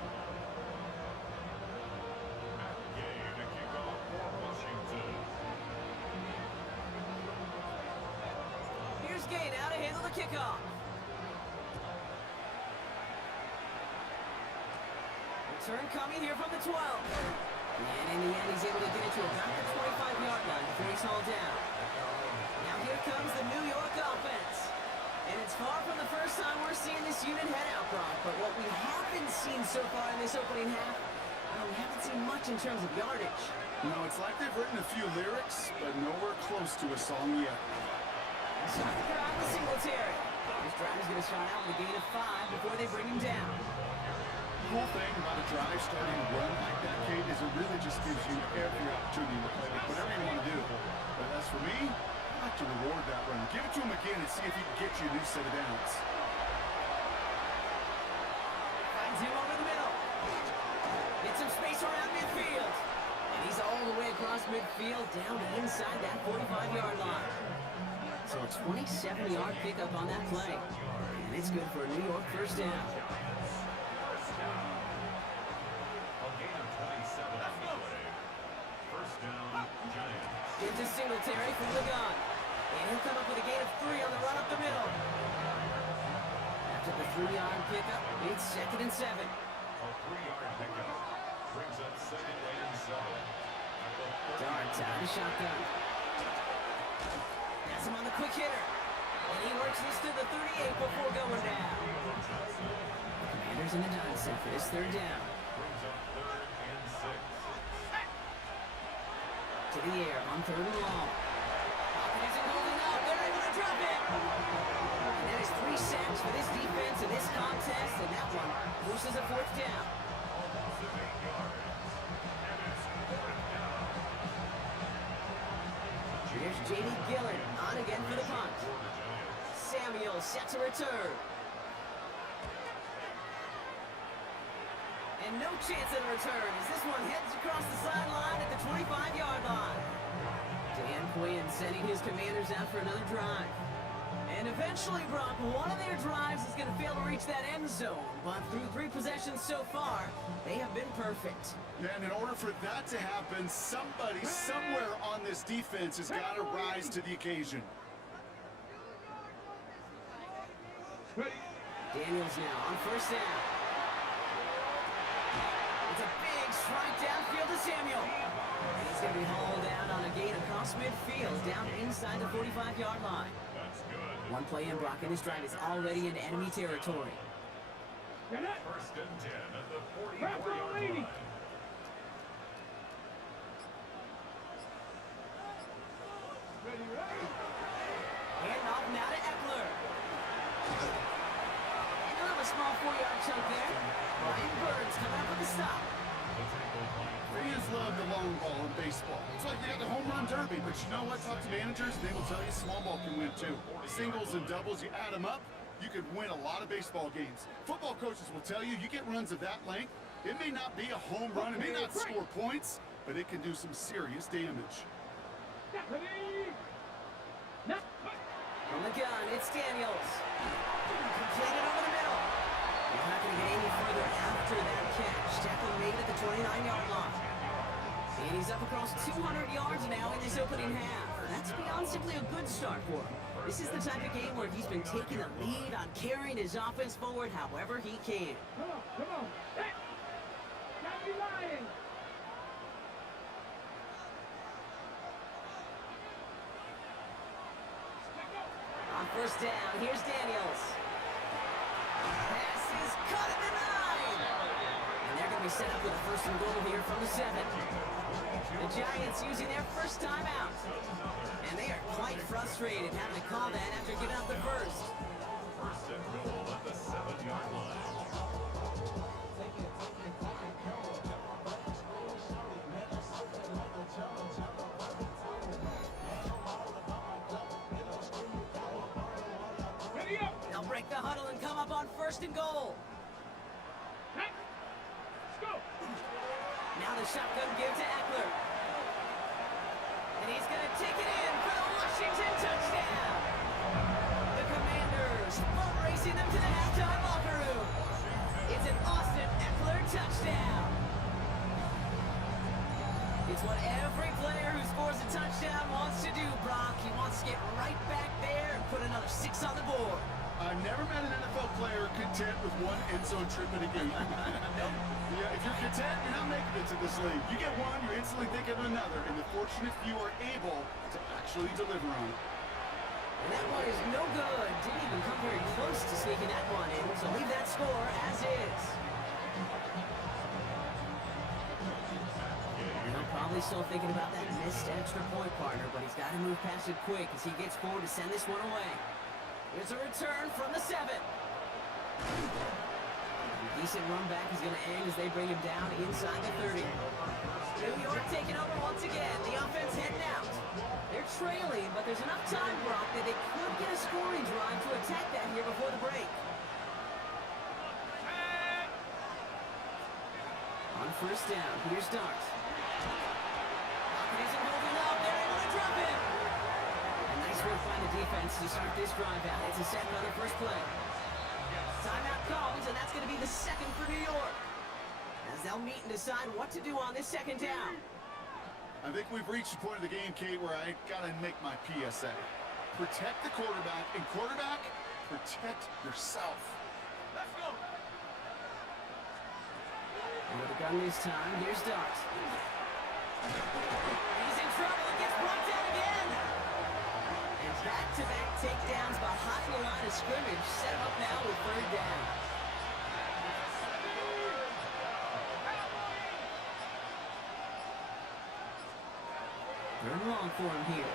Matt Gay to kick off for Washington. Here's Gay now to handle the kickoff. Return coming here from the 12. And in the end, he's able to get it to about the 25-yard line before he's hauled down. Now here comes the New York offense. And it's far from the first time we're seeing this unit head out, Brock. But what we haven't seen so far in this opening half, well, we haven't seen much in terms of yardage. You know, it's like they've written a few lyrics, but nowhere close to a song yet. Shot the crowd with Singletary. This drive is going to start out with a gain of 5 before they bring him down. The whole thing about a drive starting a run like that, Kate, is it really just gives you every opportunity to play with whatever you want to do. But as for me, I like to reward that run. Give it to him again and see if he can get you a new set of downs. Finds him over the middle. Gets some space around midfield. And he's all the way across midfield down inside that 45-yard line. So a 27-yard pickup on that play. And it's good for a New York first down. A gain of 27 on the play. First down, Giants. Into Singletary from the gun. And he'll come up with a gain of 3 on the run up the middle. After the 3-yard pickup, it's 2nd and 7. A 3-yard pickup brings up 2nd and 7. Darts out of the shotgun. Has him on the quick hitter. And he works this to the 38 before going down. The Commanders in the dime set for this 3rd down. Brings up 3rd and 6. To the air on 3rd and long. Falcon isn't holding up. They're able to drop it. And that is 3 sacks for this defense in this contest. And that one forces a 4th down. Offensive 8 yards. And it's 4th down. Here's J.D. Gillen on again for the punt. For the Giants. Samuel set to return. And no chance at a return as this one heads across the sideline at the 25-yard line. Dan Quinn sending his Commanders out for another drive. And eventually, Brock, one of their drives is going to fail to reach that end zone. But through 3 possessions so far, they have been perfect. And in order for that to happen, somebody somewhere on this defense has got to rise to the occasion. Daniels now on 1st down. It's a big strike downfield to Samuel. And he's going to be hauled down on a gain across midfield, down inside the 45-yard line. That's good. One play in, Brock, and this drive is already into enemy territory. First and 10 at the 44-yard line. Hand off now to Eckler. And a small 4-yard chunk there. Brian Burns coming up with the stop. Fans love the long ball in baseball. It's like they got the home run derby, but you know what? Talk to managers, they will tell you small ball can win too. Singles and doubles, you add them up, you could win a lot of baseball games. Football coaches will tell you, you get runs of that length, it may not be a home run, it may not score points, but it can do some serious damage. From the gun, it's Daniels. Completed over the middle. He's not going to get any further after that catch. Tackle made at the 29-yard line. And he's up across 200 yards now in this opening half. That's beyond simply a good start for him. This is the type of game where he's been taking the lead on carrying his offense forward however he can. Come on. Hey. Not be lying. On 1st down, here's Daniels. Pass is caught in the be set up with a 1st and goal here from the 7. The Giants using their first timeout. And they are quite frustrated having to call that after giving up the first. First and goal at the 7-yard line. They'll break the huddle and come up on 1st and goal. Let's go. Now the shotgun give to Eckler. And he's going to take it in for the Washington touchdown. The Commanders boat racing them to the halftime locker room. It's an Austin Eckler touchdown. It's what every player who scores a touchdown wants to do, Brock. He wants to get right back there and put another 6 on the board. I've never met an NFL player content with one end zone trip in a game. Yeah, if you're content, you're not making it to this league. You get one, you're instantly thinking of another, and the fortunate few are able to actually deliver on it. And that one is no good. Didn't even come very close to sneaking that one in, so leave that score as is. He's probably still thinking about that missed extra point, partner, but he's got to move past it quick as he gets forward to send this one away. Here's a return from the 7. A decent run back is going to end as they bring him down inside the 30. New York taking over once again. The offense heading out. They're trailing, but there's enough time, Brock, that they could get a scoring drive to attack that here before the break. On 1st down, here's Dart. Lockett isn't holding up. They're able to drop it. And nice work by the defense to start this drive out. It's a second on the first play. Timeout comes, and that's going to be the 2nd for New York. As they'll meet and decide what to do on this 2nd down. I think we've reached the point of the game, Kate, where I gotta make my PSA. Protect the quarterback, and quarterback, protect yourself. Let's go. With a gun this time, here's Dart. He's in trouble and gets brought down again. And back-to-back takedowns behind the line of scrimmage set him up now with 3rd down. Third and long for him here.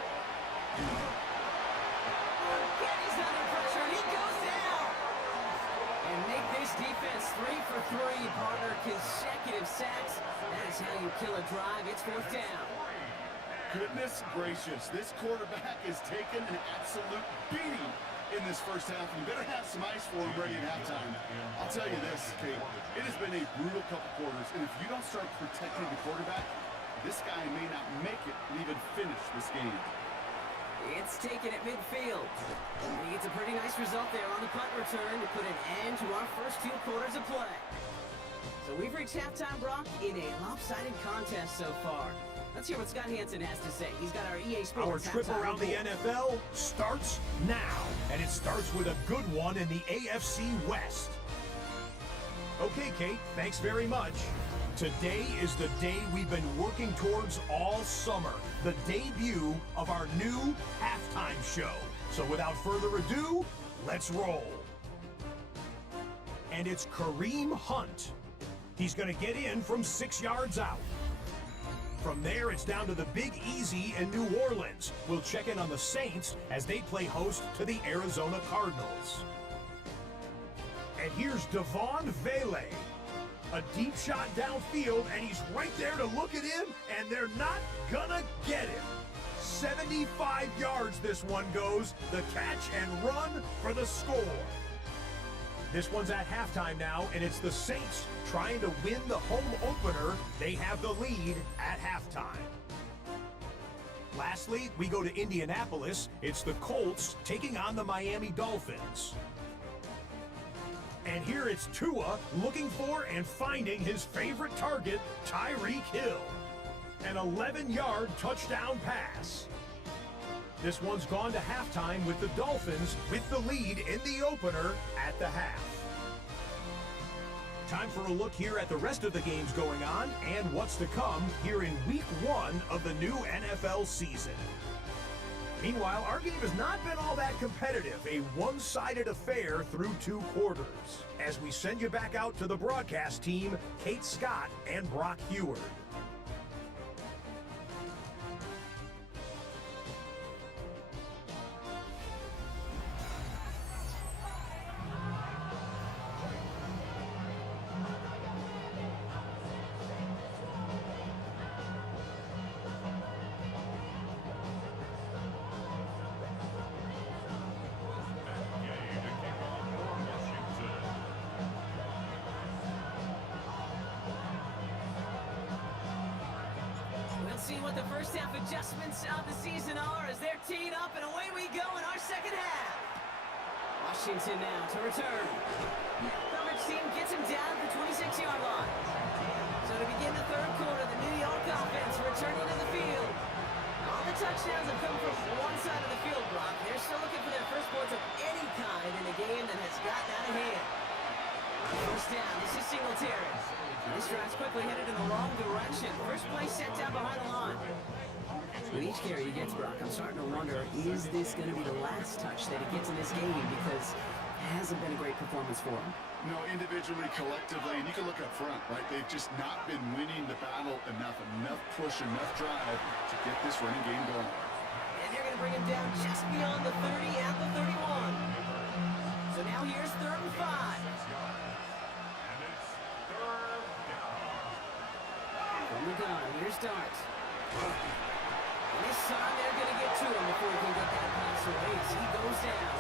Again, he's under pressure, and he goes down. And make this defense 3 for 3, partner. Consecutive sacks. That is how you kill a drive. It's 4th down. Goodness gracious, this quarterback is taking an absolute beating in this first half. You better have some ice for him ready at halftime. I'll tell you this, Kate, it has been a brutal couple quarters, and if you don't start protecting the quarterback, this guy may not make it and even finish this game. It's taken at midfield. And he gets a pretty nice result there on the punt return to put an end to our first 2 quarters of play. So we've reached halftime, Brock, in a lopsided contest so far. Let's hear what Scott Hansen has to say. He's got our EA Sports. Our trip around the NFL starts now, and it starts with a good one in the AFC West. Okay, Kate, thanks very much. Today is the day we've been working towards all summer, the debut of our new halftime show. So without further ado, let's roll. And it's Kareem Hunt. He's going to get in from 6 yards out. From there, it's down to the Big Easy in New Orleans. We'll check in on the Saints as they play host to the Arizona Cardinals. And here's Devon Vele. A deep shot downfield, and he's right there to look it in, and they're not gonna get it. 75 yards this one goes. The catch and run for the score. This one's at halftime now, and it's the Saints trying to win the home opener. They have the lead at halftime. Lastly, we go to Indianapolis. It's the Colts taking on the Miami Dolphins. And here it's Tua looking for and finding his favorite target, Tyreek Hill. An 11-yard touchdown pass. This one's gone to halftime with the Dolphins with the lead in the opener at the half. Time for a look here at the rest of the games going on and what's to come here in Week 1 of the new NFL season. Meanwhile, our game has not been all that competitive, a one-sided affair through 2 quarters. As we send you back out to the broadcast team, Kate Scott and Brock Heward. See what the first half adjustments of the season are as they're teed up, and away we go in our second half. Washington now to return. Coverage team gets him down at the 26-yard line. So to begin the third quarter, the New York offense returning to the field. All the touchdowns have come from one side of the field, Brock. They're still looking for their first points of any kind in a game that has gotten out of hand. First down, this is Singletary. This drive's quickly headed in the wrong direction. First play set down behind the line. With each carry he gets, Brock, I'm starting to wonder, is this going to be the last touch that he gets in this game? Because it hasn't been a great performance for him. No, individually, collectively, and you can look up front, right? They've just not been winning the battle enough push, enough drive to get this running game going. And they're going to bring him down just beyond the 30 at the 31. So now here's 3rd and 5. From the gun, here's Dart. And this time they're going to get to him before he can get that pass away as he goes down.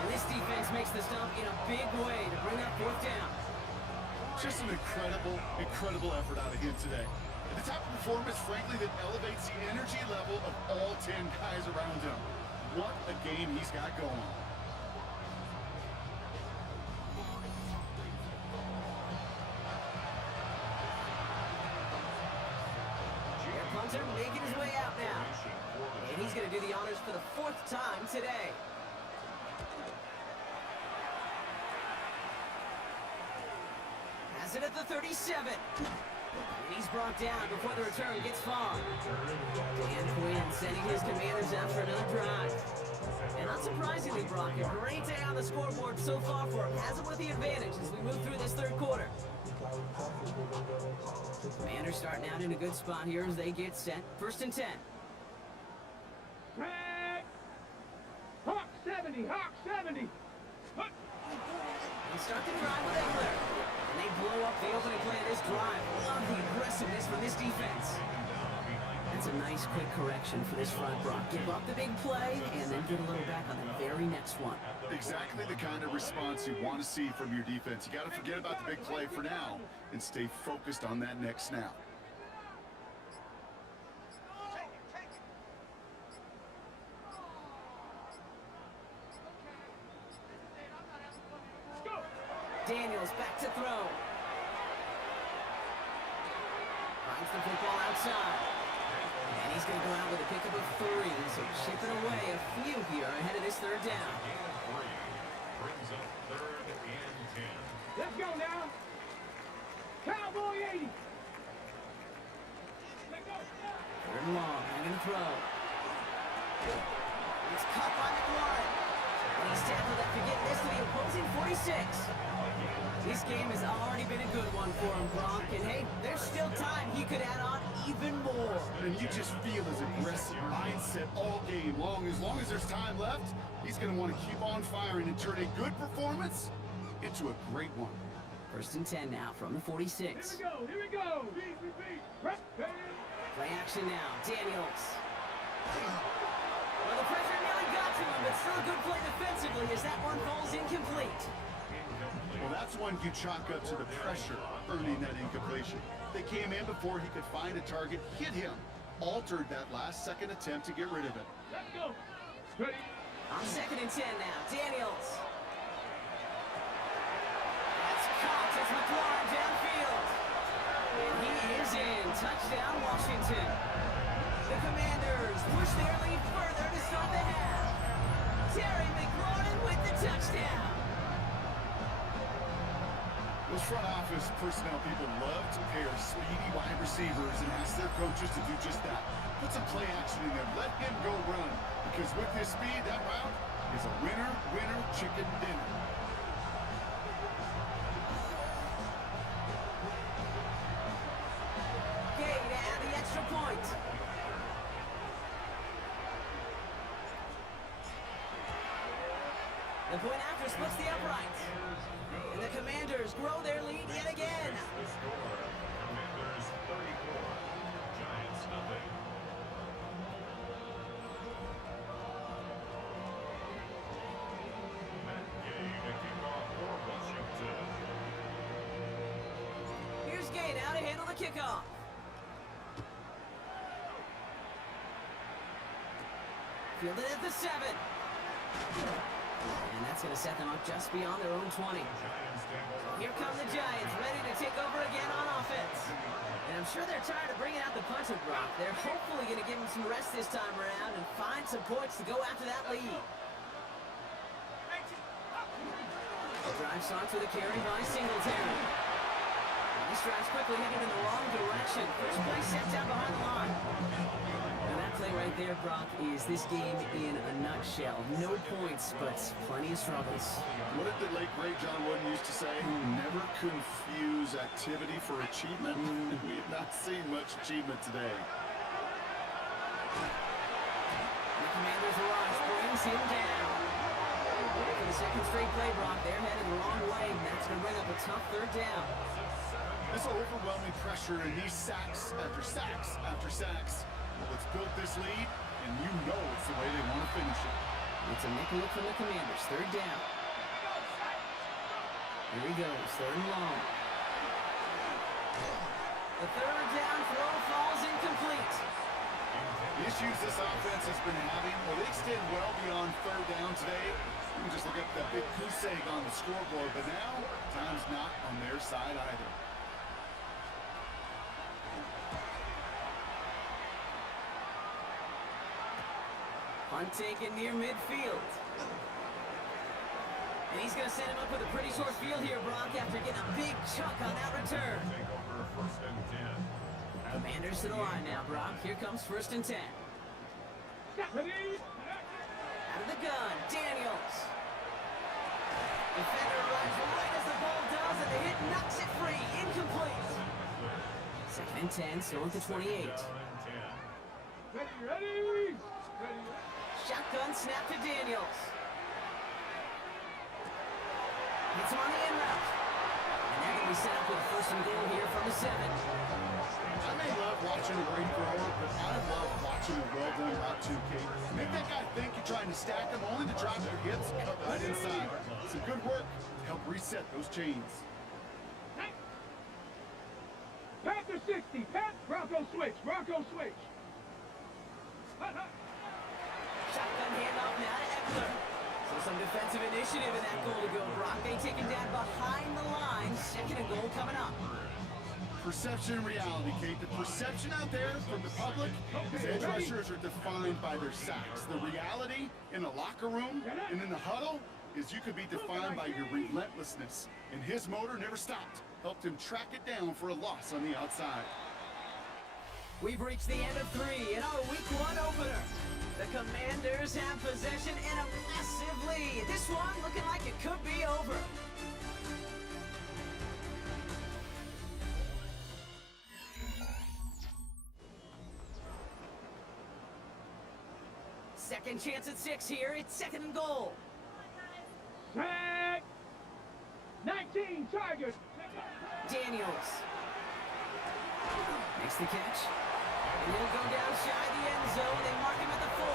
And this defense makes the stop in a big way to bring up 4th down. Just an incredible effort out of him today. And the type of performance, frankly, that elevates the energy level of all 10 guys around him. What a game he's got going. Punter making his way out now. And he's going to do the honors for the 4th time today. Has it at the 37. And he's brought down before the return gets far. Dan Quinn sending his commanders out for another drive. And unsurprisingly, Brock, a great day on the scoreboard so far for him. Has it with the advantage as we move through this 3rd quarter. Commanders starting out in a good spot here as they get set. 1st and 10. Hawk 70, Hawk 70. They start the drive with Eckler. And they blow up the opening play of this drive. Love the aggressiveness from this defense. That's a nice quick correction for this front, Brock. Give up the big play and then get a little back on the very next one. Exactly the kind of response you want to see from your defense. You got to forget about the big play for now and stay focused on that next snap. Daniels back to throw. Finds the football outside. And he's going to go out with a pickup of 3. So chipping away a few here ahead of this 3rd down. Brings up 3rd and 10. Let's go now. Cowboy 80. Let's go. 3rd and long, hanging the throw. It's caught by McLaurin. And he's tackled after getting this to the opposing 46. This game has already been a good one for him, Brock. And hey, there's still time he could add on even more. And you just feel his aggressive mindset all game long. As long as there's time left, he's going to want to keep on firing and turn a good performance into a great one. 1st and 10 now from the 46. Here we go. Play action now. Daniels. Well, the pressure nearly got to him, but still a good play defensively as that one falls incomplete. Well, that's one you chalk up to the pressure earning that incompletion. They came in before he could find a target, hit him, altered that last-second attempt to get rid of it. Let's go. Ready. On 2nd and 10 now. Daniels. That's caught as McLaurin downfield. And he is in. Touchdown, Washington. The Commanders push their lead further to start the half. Terry McLaurin with the touchdown. This front office personnel people love to pair speedy wide receivers and ask their coaches to do just that. Put some play action in there. Let him go run. Because with his speed, that route is a winner, winner, chicken dinner. Gay to add the extra point. The point after splits the uprights. And the Commanders grow their lead yet again. The score, Commanders 34, Giants nothing. Matt Gay to kick off for Washington. Here's Gay now to handle the kickoff. Fielded at the 7. And that's going to set them up just beyond their own 20. Here come the Giants, ready to take over again on offense. And I'm sure they're tired of bringing out the punter, Brock. They're hopefully going to give them some rest this time around and find some points to go after that lead. The drive starts with a carry by Singletary. He strides quickly, heading in the wrong direction. First play set down behind the line. And that play right there, Brock, is this game in a nutshell. No points, but plenty of struggles. What did the late great John Wooden used to say? Never confuse activity for achievement. We have not seen much achievement today. The Commanders' rush brings him down. For the second straight play, Brock, they're headed the wrong way, and that's going to bring up a tough third down. This overwhelming pressure and these sacks after sacks after sacks. Well, it's built this lead, and you know it's the way they want to finish it. It's a nickel look from the Commanders. Third down. Here he goes. Third and long. The third down throw falls incomplete. The issues this offense has been having, well, they extend well beyond third down today. You can just look at that big goose egg on the scoreboard, but now time's not on their side either. Punt taken near midfield. And he's going to set him up with a pretty short field here, Brock, after getting a big chunk on that return. Take over first and 10. Commanders to the line now, Brock. Here comes first and 10. Out of the gun, Daniels. Defender runs right as the ball does, and the hit knocks it free. Incomplete. Second and 10, still at the 28. Ready? Shotgun snap to Daniels. It's on the in route. And they're going to be set up with a first and goal here from the 7. I may love watching a great thrower, but I love watching a well-done route too, Kate. Make that guy think you're trying to stack him only to drop your hips right inside. Some good work to help reset those chains. Panther 60. Bronco switch. Shotgun handoff now to Eckler. So some defensive initiative in that goal to go, Brock. They take him down behind the line. Second and goal coming up. Perception and reality, Kate. The perception out there from the public is edge rushers are defined by their sacks. The reality in the locker room and in the huddle is you could be defined by your relentlessness. And his motor never stopped. Helped him track it down for a loss on the outside. We've reached the end of 3 in our Week 1 opener. The Commanders have possession and a massive lead. This one looking like it could be over. Second chance at 6 here. It's second and goal. Tag. 19 Tigers. Daniels makes the catch. And he'll go down shy of the end zone. They mark him at the 4.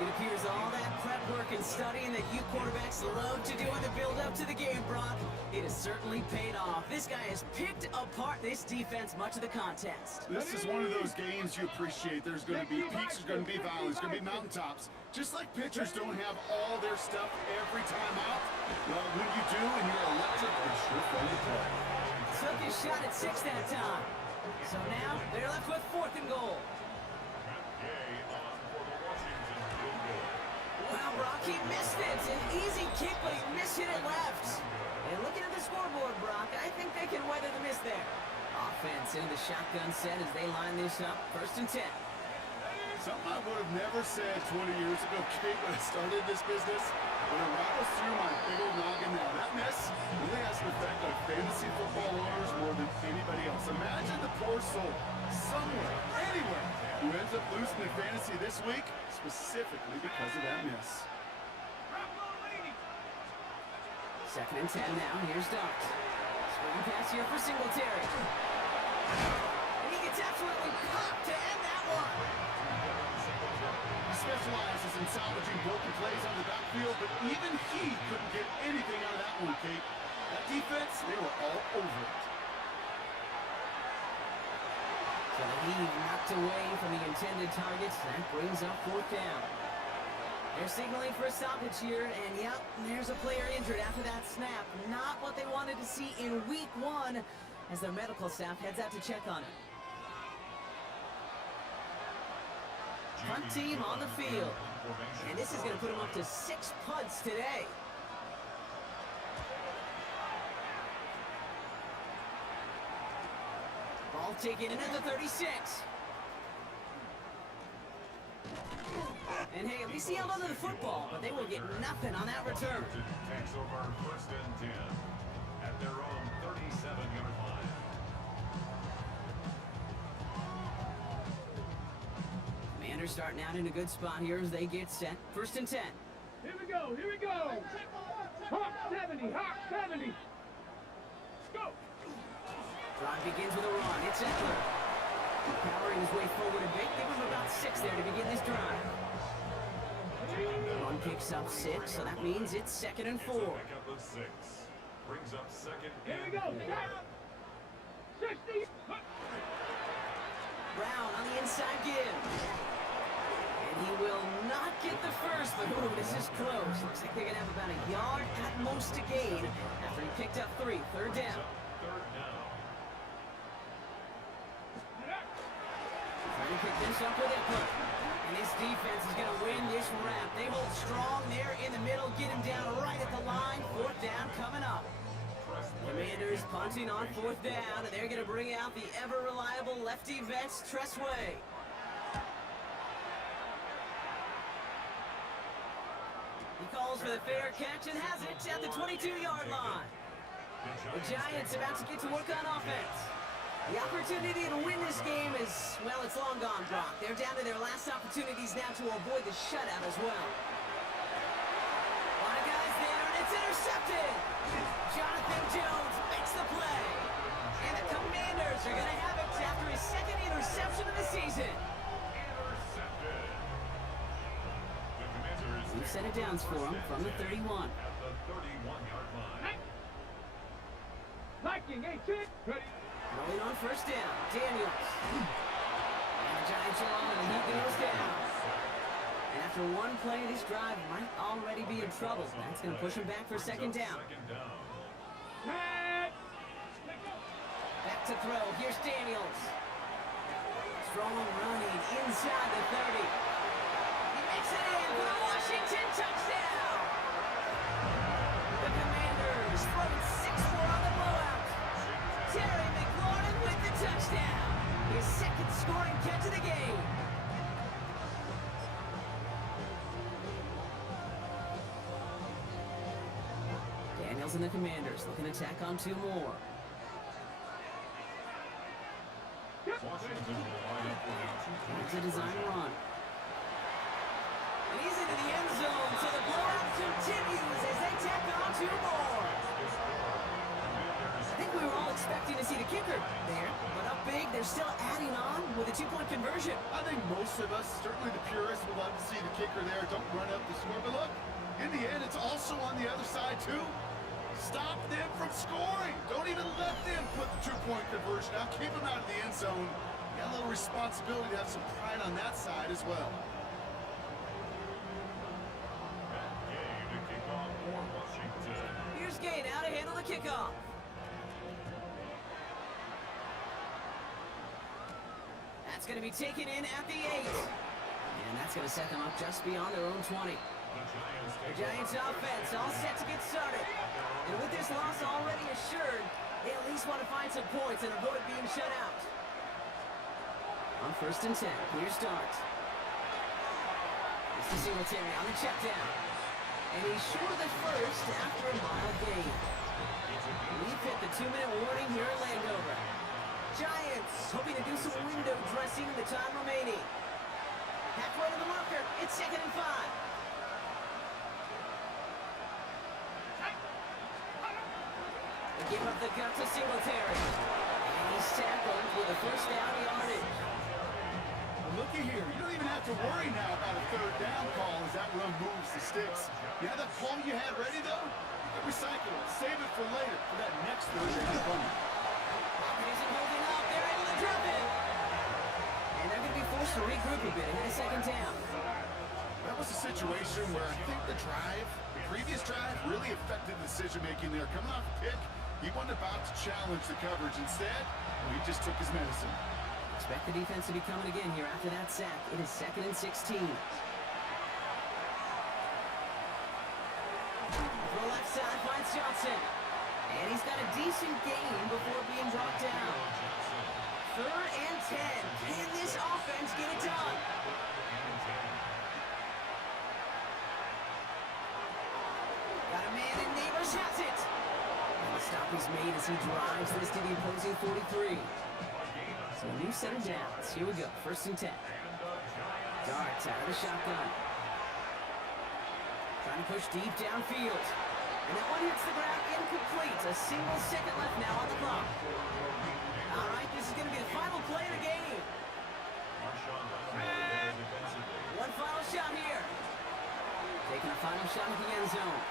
It appears all that prep work and studying that you quarterbacks love to do in the build-up to the game, Brock, it has certainly paid off. This guy has picked apart this defense much of the contest. This is one of those games you appreciate. There's going to be peaks, there's going to be valleys, there's going to be mountaintops. Just like pitchers don't have all their stuff every time out, well, when you do and you're electric, it's sure fun to play. Took his shot at 6 that time. So now they're left with 4th and goal. Matt Gay on for the Washington field goal. Wow, Brock. He missed it. An easy kick, but he mishit it left. And looking at the scoreboard, Brock, I think they can weather the miss there. Offense into the shotgun set as they line this up. 1st and 10. Something I would have never said 20 years ago, Kate, when I started this business, but it rattles through my big old noggin now. That miss really has an effect on fantasy football owners more than anybody else. Imagine the poor soul, somewhere, anywhere, who ends up losing in fantasy this week, specifically because of that miss. 2nd and 10 now. Here's Dart. Swing pass here for Singletary. And he gets absolutely popped to end that one. He specializes in salvaging broken plays on the backfield, but even he couldn't get anything out of that one, Kate. That defense, they were all over it. So the heave knocked away from the intended targets. That brings up 4th down. They're signaling for a stoppage here, and yep, there's a player injured after that snap. Not what they wanted to see in week 1 as their medical staff heads out to check on him. Punt team on the field. And this is going to put them up to 6 punts today. Ball taken into the 36. And hey, at least he held onto the football, but they will get nothing on that return. Takes over 1st and 10 at their own 37-yard line. Commanders starting out in a good spot here as they get set. 1st and 10. Here we go, here we go. Hawk 70, Hawk 70. Let's go. Drive begins with a run. It's Eckler. Powering his way forward a bit. Give him about 6 there to begin this drive. Run picks up 6, so that means it's 2nd and 4. Pick up of 6. Brings up 2nd Here we and go. 4. 60. Brown on the inside give. And he will not get the first, but ooh, this is close. Looks like they're going to have about a yard at most to gain after he picked up 3. 3rd down. 3rd down. Trying to pick this up with Eckler. And this defense is going to win this round. They hold strong there in the middle, get him down right at the line. 4th down coming up. Commanders punting on 4th down, and they're going to bring out the ever-reliable lefty vets, Tressway. He calls for the fair catch and has it at the 22-yard line. The Giants about to get to work on offense. The opportunity to win this game is, well, it's long gone, Brock. They're down to their last opportunities now to avoid the shutout as well. A lot of guys there, and it's intercepted. Jonathan Jones makes the play. And the Commanders are going to have it after his 2nd interception of the season. Intercepted. The Commanders We've set it down for him from the 31. at the 31-yard line. Liking, hey, chick. Ready. Rolling on 1st down, Daniels. And the Giants are on, and he goes down. And after one play, this drive might already be in trouble. That's going to push him back for 2nd down. 2nd down. Back to throw. Here's Daniels. Strong running inside the 30. He makes it in for the Washington touchdown. The Commanders throwing 6 more on the blowout. Terry McLaurin with the touchdown. His 2nd scoring catch of the game. Daniels and the Commanders looking to tack on 2 more. Washington will line up with a Here's a design run. And he's into the end zone, so the blowout continues as they tack on 2 more. I think we were all expecting to see the kicker there, but up big, they're still adding on with a 2-point conversion. I think most of us, certainly the purists, would love to see the kicker there. Don't run up the score. But look, in the end, it's also on the other side, too. Stop them from scoring. Don't even let them put the 2-point conversion out. Keep them out of the end zone. You got a little responsibility to have some pride on that side as well. game to kick off for Washington. Here's Gay now to handle the kickoff. That's going to be taken in at the 8. And that's going to set them up just beyond their own 20. The Giants offense all set to get started. And with this loss already assured, they at least want to find some points and avoid being shut out. On 1st and 10, clear start. It's to Singletary on the check down. And he's short of the first after a mild gain. We've hit the 2-minute warning here in Landover. Giants hoping to do some window dressing in the time remaining. Halfway to the marker, it's 2nd and 5. They give up the gut to Singletary. And he's tackled with a first down yardage. Looky here, you don't even have to worry now about a 3rd down call as that run moves the sticks. You have that play you had ready, though? You can recycle it. Save it for later, for that next 3rd down run. Pocket isn't holding up. They're able to drop it. And they're going to be forced to regroup a bit ahead of 2nd down. That was a situation where I think the previous drive, really affected the decision-making there. Coming off a pick, he wasn't about to challenge the coverage. Instead, he just took his medicine. Expect the defense to be coming again here after that sack. It is 2nd and 16. Throw left side finds Johnson. And he's got a decent gain before being brought down. 3rd and 10. Can this offense get it done? Got a man and Neighbors has it. And the stop is made as he drives this to the opposing 43. So a new set of downs. Here we go. 1st and 10. Darts out of the shotgun. Trying to push deep downfield. And that one hits the ground incomplete. A single second left now on the clock. All right, this is going to be the final play of the game. One final shot here. Taking a final shot at the end zone.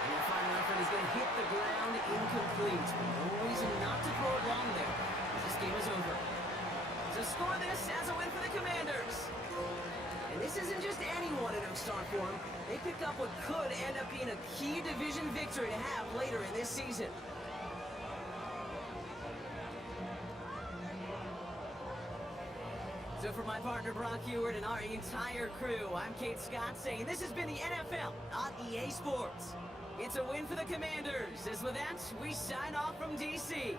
And their final effort is going to hit the ground incomplete. No reason not to throw it long there. This game is over. So score this as a win for the Commanders. And this isn't just anyone in Oak Star for them. They picked up what could end up being a key division victory to have later in this season. So for my partner Brock Heward and our entire crew, I'm Kate Scott saying this has been the NFL on EA Sports. It's a win for the Commanders. As with that, we sign off from DC.